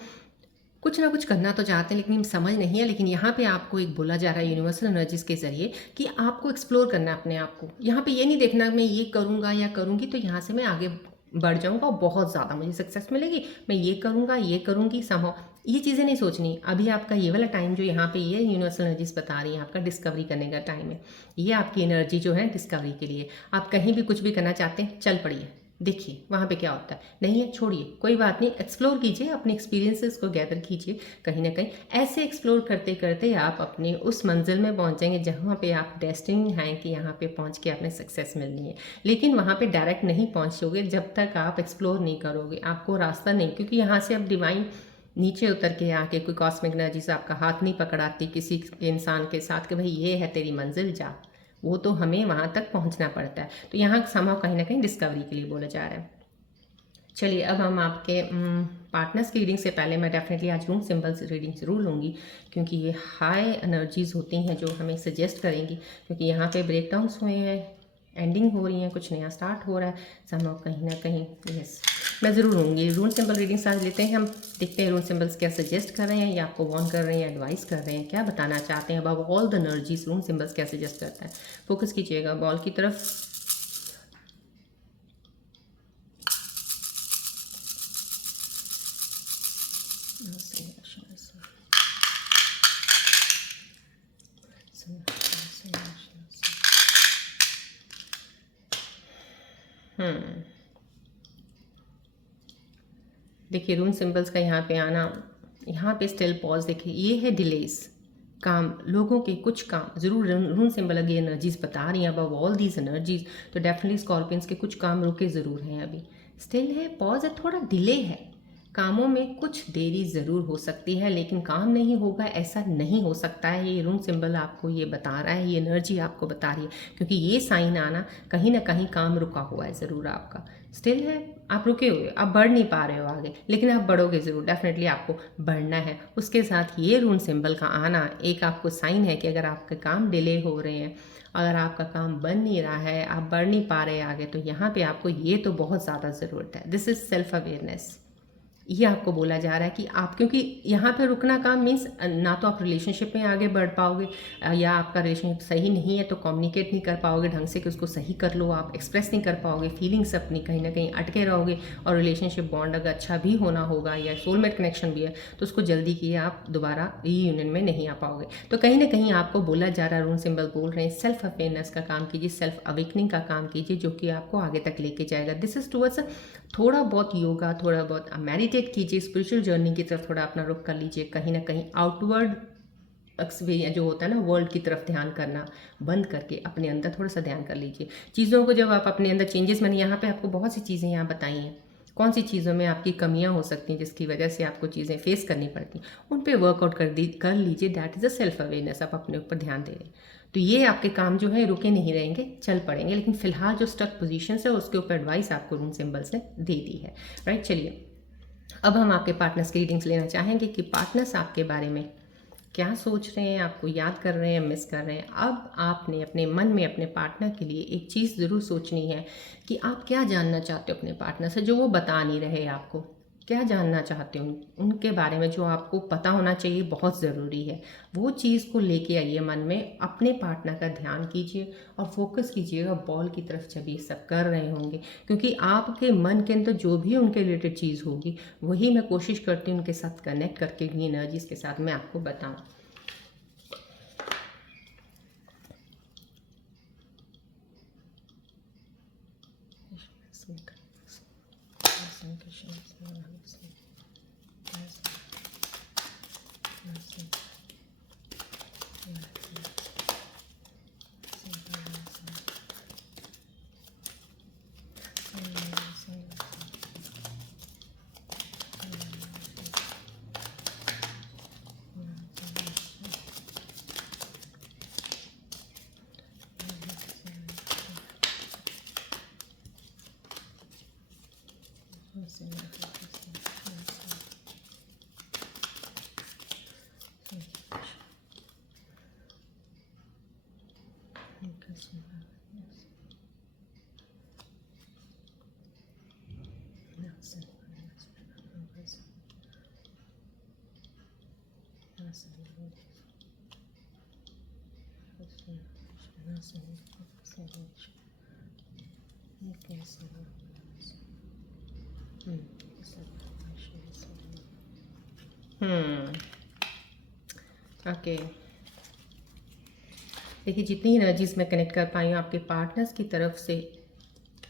कुछ ना कुछ करना तो चाहते हैं लेकिन समझ नहीं है। लेकिन यहाँ पे आपको एक बोला जा रहा है यूनिवर्सल एनर्जीज के जरिए कि आपको एक्सप्लोर करना है अपने आप को। यहाँ पे ये नहीं देखना मैं ये करूँगा या करूँगी तो यहाँ से मैं आगे बढ़ जाऊँगा और बहुत ज़्यादा मुझे सक्सेस मिलेगी, मैं ये करूँगा ये करूँगी समझो, ये चीज़ें नहीं सोचनी। अभी आपका ये वाला टाइम जो यहाँ पे ये यूनिवर्सल एनर्जीज बता रही है आपका डिस्कवरी करने का टाइम है। ये आपकी एनर्जी जो है डिस्कवरी के लिए। आप कहीं भी कुछ भी करना चाहते हैं, चल पड़िए, देखिए वहाँ पे क्या होता है। नहीं है छोड़िए, कोई बात नहीं, एक्सप्लोर कीजिए, अपने एक्सपीरियंसेस को गैदर कीजिए। कहीं ना कहीं ऐसे एक्सप्लोर करते करते आप अपने उस मंजिल में पहुँचेंगे जहाँ पे आप डेस्टिनी हैं कि यहाँ पे पहुँच के आपने सक्सेस मिलनी है। लेकिन वहाँ पे डायरेक्ट नहीं पहुँचोगे जब तक आप एक्सप्लोर नहीं करोगे, आपको रास्ता नहीं। क्योंकि यहाँ से अब डिवाइन नीचे उतर के आके कोई कॉस्मिक एनर्जी से आपका हाथ नहीं पकड़ाती किसी इंसान के साथ कि भाई ये है तेरी मंजिल, जा। वो तो हमें वहाँ तक पहुँचना पड़ता है। तो यहाँ संभव कहीं ना कहीं डिस्कवरी के लिए बोला जा रहा है। चलिए अब हम आपके पार्टनर्स की रीडिंग से पहले मैं डेफिनेटली आज रूम सिंबल्स रीडिंग ज़रूर लूँगी, क्योंकि ये हाई एनर्जीज़ होती हैं जो हमें सजेस्ट करेंगी। क्योंकि यहाँ पे ब्रेकडाउन्स हुए हैं, एंडिंग हो रही है, कुछ नया स्टार्ट हो रहा है संभव कहीं ना कहीं। यस, मैं ज़रूर लूँगी रूल सिंबल रीडिंग्स आज लेते हैं हम। देखते हैं रूल सिंबल्स क्या सजेस्ट कर रहे हैं या आपको वार्न कर रहे हैं, एडवाइस कर रहे हैं, क्या बताना चाहते हैं about all the energies. Rule symbols क्या सजेस्ट करता है, फोकस कीजिएगा बॉल की तरफ। देखिए रून सिंबल्स का यहाँ पे आना, यहाँ पे स्टिल पॉज, देखिए ये है डिलेस, काम, लोगों के कुछ काम ज़रूर रून सिंबल अगे एनर्जीज बता रही हैं अबाउ ऑल दीज एनर्जीज। तो डेफिनेटली स्कॉर्पियंस के कुछ काम रुके ज़रूर हैं, अभी स्टिल है, पॉज है, थोड़ा डिले है। कामों में कुछ देरी ज़रूर हो सकती है लेकिन काम नहीं होगा ऐसा नहीं हो सकता है। ये रून सिंबल आपको ये बता रहा है, ये एनर्जी आपको बता रही है। क्योंकि ये साइन आना कहीं ना कहीं काम रुका हुआ है ज़रूर आपका। स्टिल है, आप रुके हुए, आप बढ़ नहीं पा रहे हो आगे, लेकिन आप बढ़ोगे ज़रूर, डेफिनेटली आपको बढ़ना है। उसके साथ ये रून सिंबल का आना एक आपको साइन है कि अगर आपके काम डिले हो रहे हैं, अगर आपका काम बन नहीं रहा है, आप बढ़ नहीं पा रहे आगे, तो यहाँ पे आपको ये तो बहुत ज़्यादा ज़रूरत है। This is self awareness. ये आपको बोला जा रहा है कि आप, क्योंकि यहाँ पे रुकना काम मीन्स ना तो आप रिलेशनशिप में आगे बढ़ पाओगे, या आपका रिलेशनशिप सही नहीं है तो कम्युनिकेट नहीं कर पाओगे ढंग से कि उसको सही कर लो, आप एक्सप्रेस नहीं कर पाओगे फीलिंग्स अपनी, कहीं ना कहीं अटके रहोगे। और रिलेशनशिप बॉन्ड अगर अच्छा भी होना होगा या सोलमेट कनेक्शन भी है तो उसको जल्दी किए आप दोबारा रीयूनियन में नहीं आ पाओगे। तो कहीं ना कहीं आपको बोला जा रहा है, रून सिंबल बोल रहे हैं, सेल्फ अवेयरनेस का काम कीजिए, सेल्फ अवेकनिंग का काम कीजिए, जो कि आपको आगे तक लेके जाएगा। दिस इज टूवर्ड्स थोड़ा बहुत योगा, थोड़ा बहुत मेडिटेट कीजिए, स्पिरिचुअल जर्नी की तरफ थोड़ा अपना रुख कर लीजिए। कहीं ना कहीं आउटवर्ड जो होता है ना, वर्ल्ड की तरफ ध्यान करना बंद करके अपने अंदर थोड़ा सा ध्यान कर लीजिए। चीज़ों को जब आप अपने अंदर चेंजेस, मैंने यहाँ पे आपको बहुत सी चीज़ें यहाँ बताई हैं, कौन सी चीज़ों में आपकी कमियां हो सकती हैं जिसकी वजह से आपको चीज़ें फेस करनी पड़ती हैं, उन पे वर्कआउट कर लीजिए। That is a self awareness, आप अपने ऊपर ध्यान दे रहे हैं। तो ये आपके काम जो है रुके नहीं रहेंगे, चल पड़ेंगे। लेकिन फिलहाल जो स्टक पोजीशन है उसके ऊपर एडवाइस आपको रून सिंबल्स ने दे दी है, राइट। चलिए अब हम आपके पार्टनर्स की रीडिंग्स लेना चाहेंगे कि पार्टनर्स आपके बारे में क्या सोच रहे हैं, आपको याद कर रहे हैं, मिस कर रहे हैं। अब आपने अपने मन में अपने पार्टनर के लिए एक चीज़ ज़रूर सोचनी है कि आप क्या जानना चाहते हो अपने पार्टनर से, जो वो बता नहीं रहे आपको। क्या जानना चाहते हो उनके बारे में, जो आपको पता होना चाहिए, बहुत ज़रूरी है। वो चीज़ को लेके आइए मन में, अपने पार्टनर का ध्यान कीजिए और फोकस कीजिएगा बॉल की तरफ जब ये सब कर रहे होंगे। क्योंकि आपके मन के अंदर जो भी उनके रिलेटेड चीज़ होगी, वही मैं कोशिश करती हूँ उनके साथ कनेक्ट करके भी एनर्जीज के साथ मैं आपको बताऊँ। ओके, देखिए जितनी एनर्जीज में कनेक्ट कर पाई हूँ आपके पार्टनर्स की तरफ से,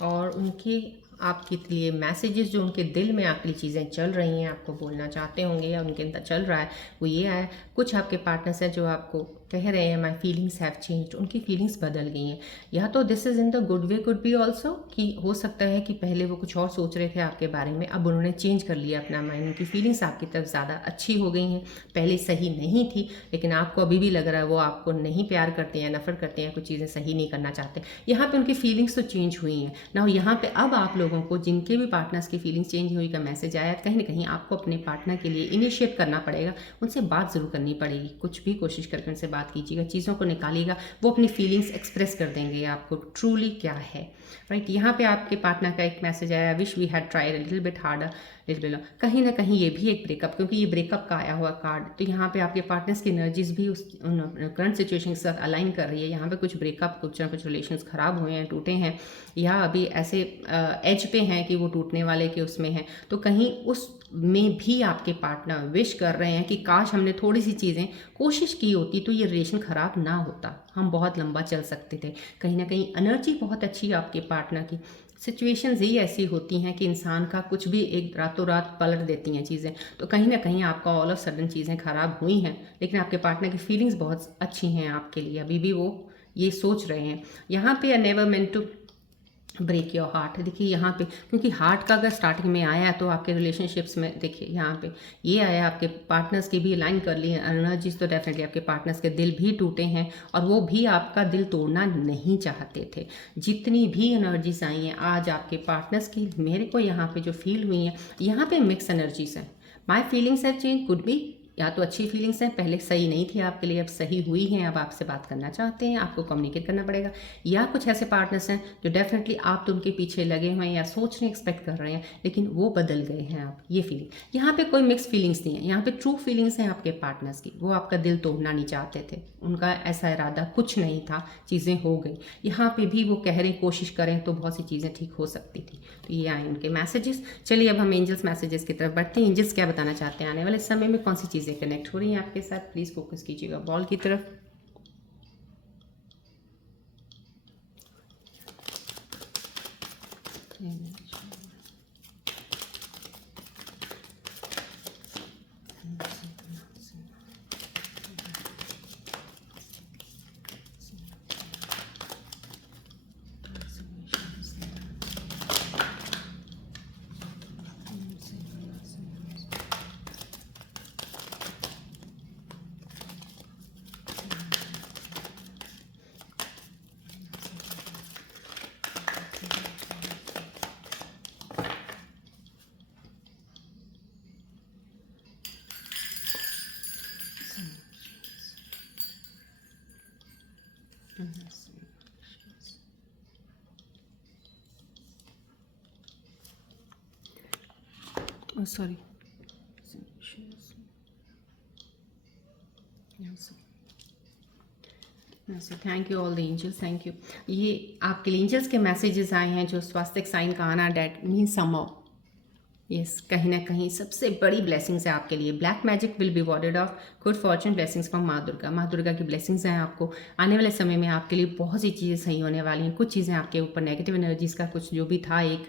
और उनके आपके लिए मैसेजेस जो उनके दिल में आपके लिए चीज़ें चल रही हैं, आपको बोलना चाहते होंगे या उनके अंदर चल रहा है, वो ये आया। कुछ आपके पार्टनर्स हैं जो आपको कह रहे हैं माई फीलिंग्स हैव चेंज्ड, उनकी फीलिंग्स बदल गई हैं। या तो this is in the good way, could be also कि हो सकता है कि पहले वो कुछ और सोच रहे थे आपके बारे में, अब उन्होंने चेंज कर लिया अपना माइंड, उनकी फीलिंग्स आपकी तरफ ज़्यादा अच्छी हो गई हैं। पहले सही नहीं थी, लेकिन आपको अभी भी लग रहा है वो आपको नहीं प्यार करते हैं, नफरत करते हैं, कुछ चीज़ें सही नहीं करना चाहते। यहाँ पे उनकी फीलिंग्स तो चेंज हुई हैं ना। यहाँ पे अब आप लोगों को, जिनके भी पार्टनर्स की फीलिंग्स चेंज हुई का मैसेज आया, कहीं ना कहीं आपको अपने पार्टनर के लिए इनिशिएट करना पड़ेगा, उनसे बात ज़रूर करनी पड़ेगी। कुछ भी कोशिश करके उनसे बात कीजिएगा, चीज़ों को निकालिएगा, वो अपनी फीलिंग्स एक्सप्रेस कर देंगे आपको ट्रूली क्या है, राइट। यहाँ पे आपके पार्टनर का एक मैसेज आया, wish we had tried a little bit harder little bit. कहीं ना कहीं ये भी एक ब्रेकअप, क्योंकि ये ब्रेकअप का आया हुआ कार्ड, तो यहाँ पे आपके पार्टनर्स की एनर्जीज भी उस करंट सिचुएशन के साथ अलाइन कर रही है। यहाँ पे कुछ ब्रेकअप, कुछ ना कुछ रिलेशंस खराब हुए हैं, टूटे हैं, या अभी ऐसे एज पे हैं कि वो टूटने वाले के उसमें हैं। तो कहीं उस में भी आपके पार्टनर विश कर रहे हैं कि काश हमने थोड़ी सी चीज़ें कोशिश की होती तो ये रिलेशन ख़राब ना होता, हम बहुत लंबा चल सकते थे। कहीं ना कहीं एनर्जी बहुत अच्छी है आपके पार्टनर की। सिचुएशंस ही ऐसी होती हैं कि इंसान का कुछ भी एक रातों रात पलट देती हैं चीज़ें। तो कहीं ना कहीं आपका ऑल ऑफ सडन चीज़ें ख़राब हुई हैं, लेकिन आपके पार्टनर की फीलिंग्स बहुत अच्छी हैं आपके लिए, अभी भी वो ये सोच रहे हैं। यहाँ पे never meant to break your heart. देखिए यहाँ पे, क्योंकि हार्ट का अगर स्टार्टिंग में आया तो आपके रिलेशनशिप्स में देखिए यहाँ पे ये आया, आपके पार्टनर्स की भी अलाइन कर ली है एनर्जीज, तो डेफिनेटली आपके पार्टनर्स के दिल भी टूटे हैं और वो भी आपका दिल तोड़ना नहीं चाहते थे। जितनी भी एनर्जीज आई हैं आज आपके पार्टनर्स की, मेरे को यहाँ पे जो फील हुई हैं, यहाँ पे मिक्स एनर्जीज हैं। My feelings have change, could be या तो अच्छी फीलिंग्स हैं, पहले सही नहीं थी आपके लिए, अब सही हुई हैं, अब आपसे बात करना चाहते हैं, आपको कम्युनिकेट करना पड़ेगा। या कुछ ऐसे पार्टनर्स हैं जो डेफिनेटली आप तो उनके पीछे लगे हुए हैं या सोच रहे एक्सपेक्ट कर रहे हैं, लेकिन वो बदल गए हैं आप, ये फीलिंग। यहाँ पे कोई मिक्स फीलिंग्स नहीं है, यहाँ पे ट्रू फीलिंग्स हैं आपके पार्टनर्स की। वो आपका दिल तोड़ना नहीं चाहते थे, उनका ऐसा इरादा कुछ नहीं था, चीज़ें हो गई। यहाँ पे भी वो कह रहे कोशिश करें तो बहुत सी चीज़ें ठीक हो सकती थी। तो ये आए उनके मैसेजेस। चलिए अब हम एंजल्स मैसेजेस की तरफ बढ़ते हैं। एंजल्स क्या बताना चाहते हैं, आने वाले समय में कौन सी चीज़ें कनेक्ट हो रही हैं आपके साथ। प्लीज़ फोकस कीजिएगा बॉल की तरफ। Oh, sorry. Thank you all the angels, thank you. ये आपके लिए एंजल्स के मैसेजेस आए हैं जो स्वास्थ्य साइन का आना, डैट मीन समहाउ यस, कहीं ना कहीं सबसे बड़ी ब्लेसिंग्स है आपके लिए। Black magic will be warded off good fortune blessings from माँ दुर्गा। माँ दुर्गा की ब्लेसिंग्स हैं आपको आने वाले समय में, आपके लिए बहुत सी चीज़ें सही होने वाली हैं। कुछ चीज़ें आपके ऊपर नेगेटिव एनर्जीज़ का कुछ जो भी था, एक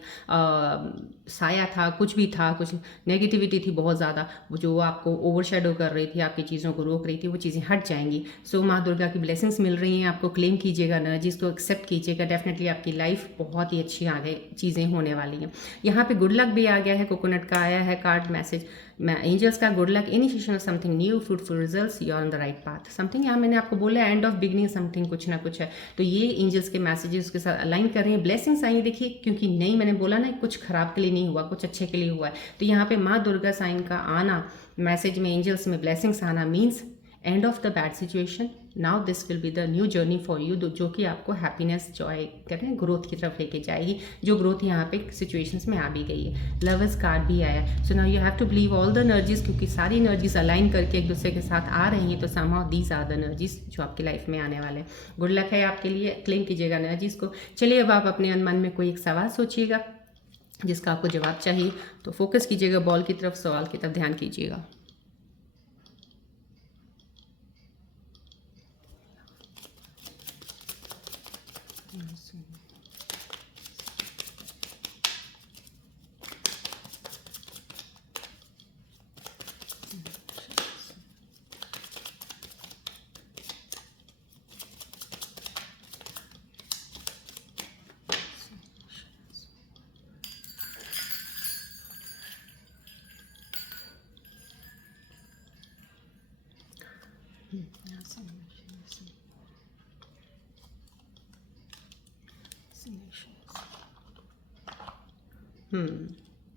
साया था, कुछ भी था, कुछ नेगेटिविटी थी बहुत ज़्यादा, वो जो आपको ओवरशैडो कर रही थी, आपकी चीज़ों को रोक रही थी, वो चीज़ें हट जाएंगी। सो माँ दुर्गा की ब्लेसिंग्स मिल रही हैं आपको। क्लेम कीजिएगा एनर्जीज़ को, एक्सेप्ट कीजिएगा। डेफिनेटली आपकी लाइफ बहुत ही अच्छी आगे चीज़ें होने वाली हैं। यहाँ पे गुड लक भी आ गया है, कोकोनट का आया है कार्ड मैसेज। एंजल्स का good luck, initiation of something new, fruitful results, you are on the right path. Something यहाँ मैंने आपको बोला एंड ऑफ बिगनिंग, समथिंग कुछ ना कुछ है। तो ये एंजल्स के मैसेजेस के साथ अलाइन कर रहे हैं। ब्लेसिंग्स आई देखिए, क्योंकि नहीं, मैंने बोला ना कुछ खराब के लिए नहीं हुआ, कुछ अच्छे के लिए हुआ है। तो यहाँ पे माँ दुर्गा साइन का आना, मैसेज में एंजल्स में ब्लेसिंग्स आना means end of the bad situation. Now this will be the new journey for you, जो कि आपको हैप्पीनेस, जॉय करें, ग्रोथ की तरफ लेके जाएगी, जो ग्रोथ यहाँ पे सिचुएशंस में आ भी गई है। लवर्स कार्ड भी आया। So now you have to believe all the energies, क्योंकि सारी एनर्जीज अलाइन करके एक दूसरे के साथ आ रही हैं। तो somehow these are the energies जो आपकी लाइफ में आने वाले हैं। गुड लक है आपके लिए, क्लेम कीजिएगा एनर्जीज को। चलिए अब आप अपने मन में कोई एक सवाल सोचिएगा जिसका आपको जवाब चाहिए, तो फोकस कीजिएगा बॉल की तरफ, सवाल की तरफ ध्यान कीजिएगा।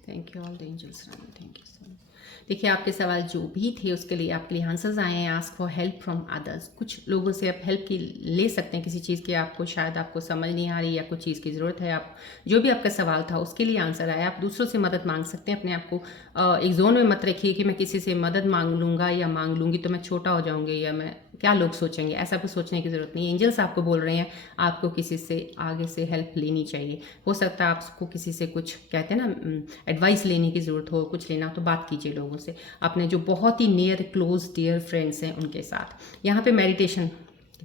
Thank you all the angels, thank you so much. देखिए आपके सवाल जो भी थे उसके लिए आपके लिए आंसर्स आए हैं। Ask for help from others, कुछ लोगों से आप हेल्प की ले सकते हैं किसी चीज़ की, आपको शायद आपको समझ नहीं आ रही या कुछ चीज़ की ज़रूरत है, आप जो भी आपका सवाल था उसके लिए आंसर आया। आप दूसरों से मदद मांग सकते हैं। अपने आप को एक जोन में मत रखिए कि मैं किसी से मदद मांग लूँगा या मांग लूँगी तो मैं छोटा हो जाऊँगी या मैं क्या लोग सोचेंगे, ऐसा कुछ सोचने की ज़रूरत नहीं है। एंजल्स आपको बोल रहे हैं आपको किसी से आगे से हेल्प लेनी चाहिए। हो सकता है आपको किसी से कुछ कहते हैं ना एडवाइस लेने की ज़रूरत हो, कुछ लेना हो तो बात कीजिए लोगों से, अपने जो बहुत ही नियर क्लोज डियर फ्रेंड्स हैं उनके साथ। यहाँ पे meditation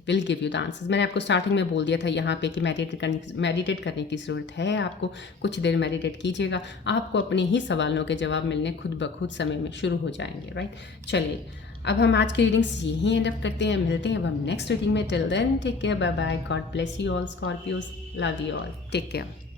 will give you the answers. मैंने आपको स्टार्टिंग में बोल दिया था यहाँ पे कि मेडिटेट करने की ज़रूरत है आपको। कुछ देर मेडिटेट कीजिएगा, आपको अपने ही सवालों के जवाब मिलने खुद ब खुद समय में शुरू हो जाएंगे, राइट। चलिए अब हम आज की रीडिंग्स यहीं एंड अप करते हैं, मिलते हैं अब हम नेक्स्ट रीडिंग में। Till then take care, bye bye, God bless you all Scorpios, love you all, take care.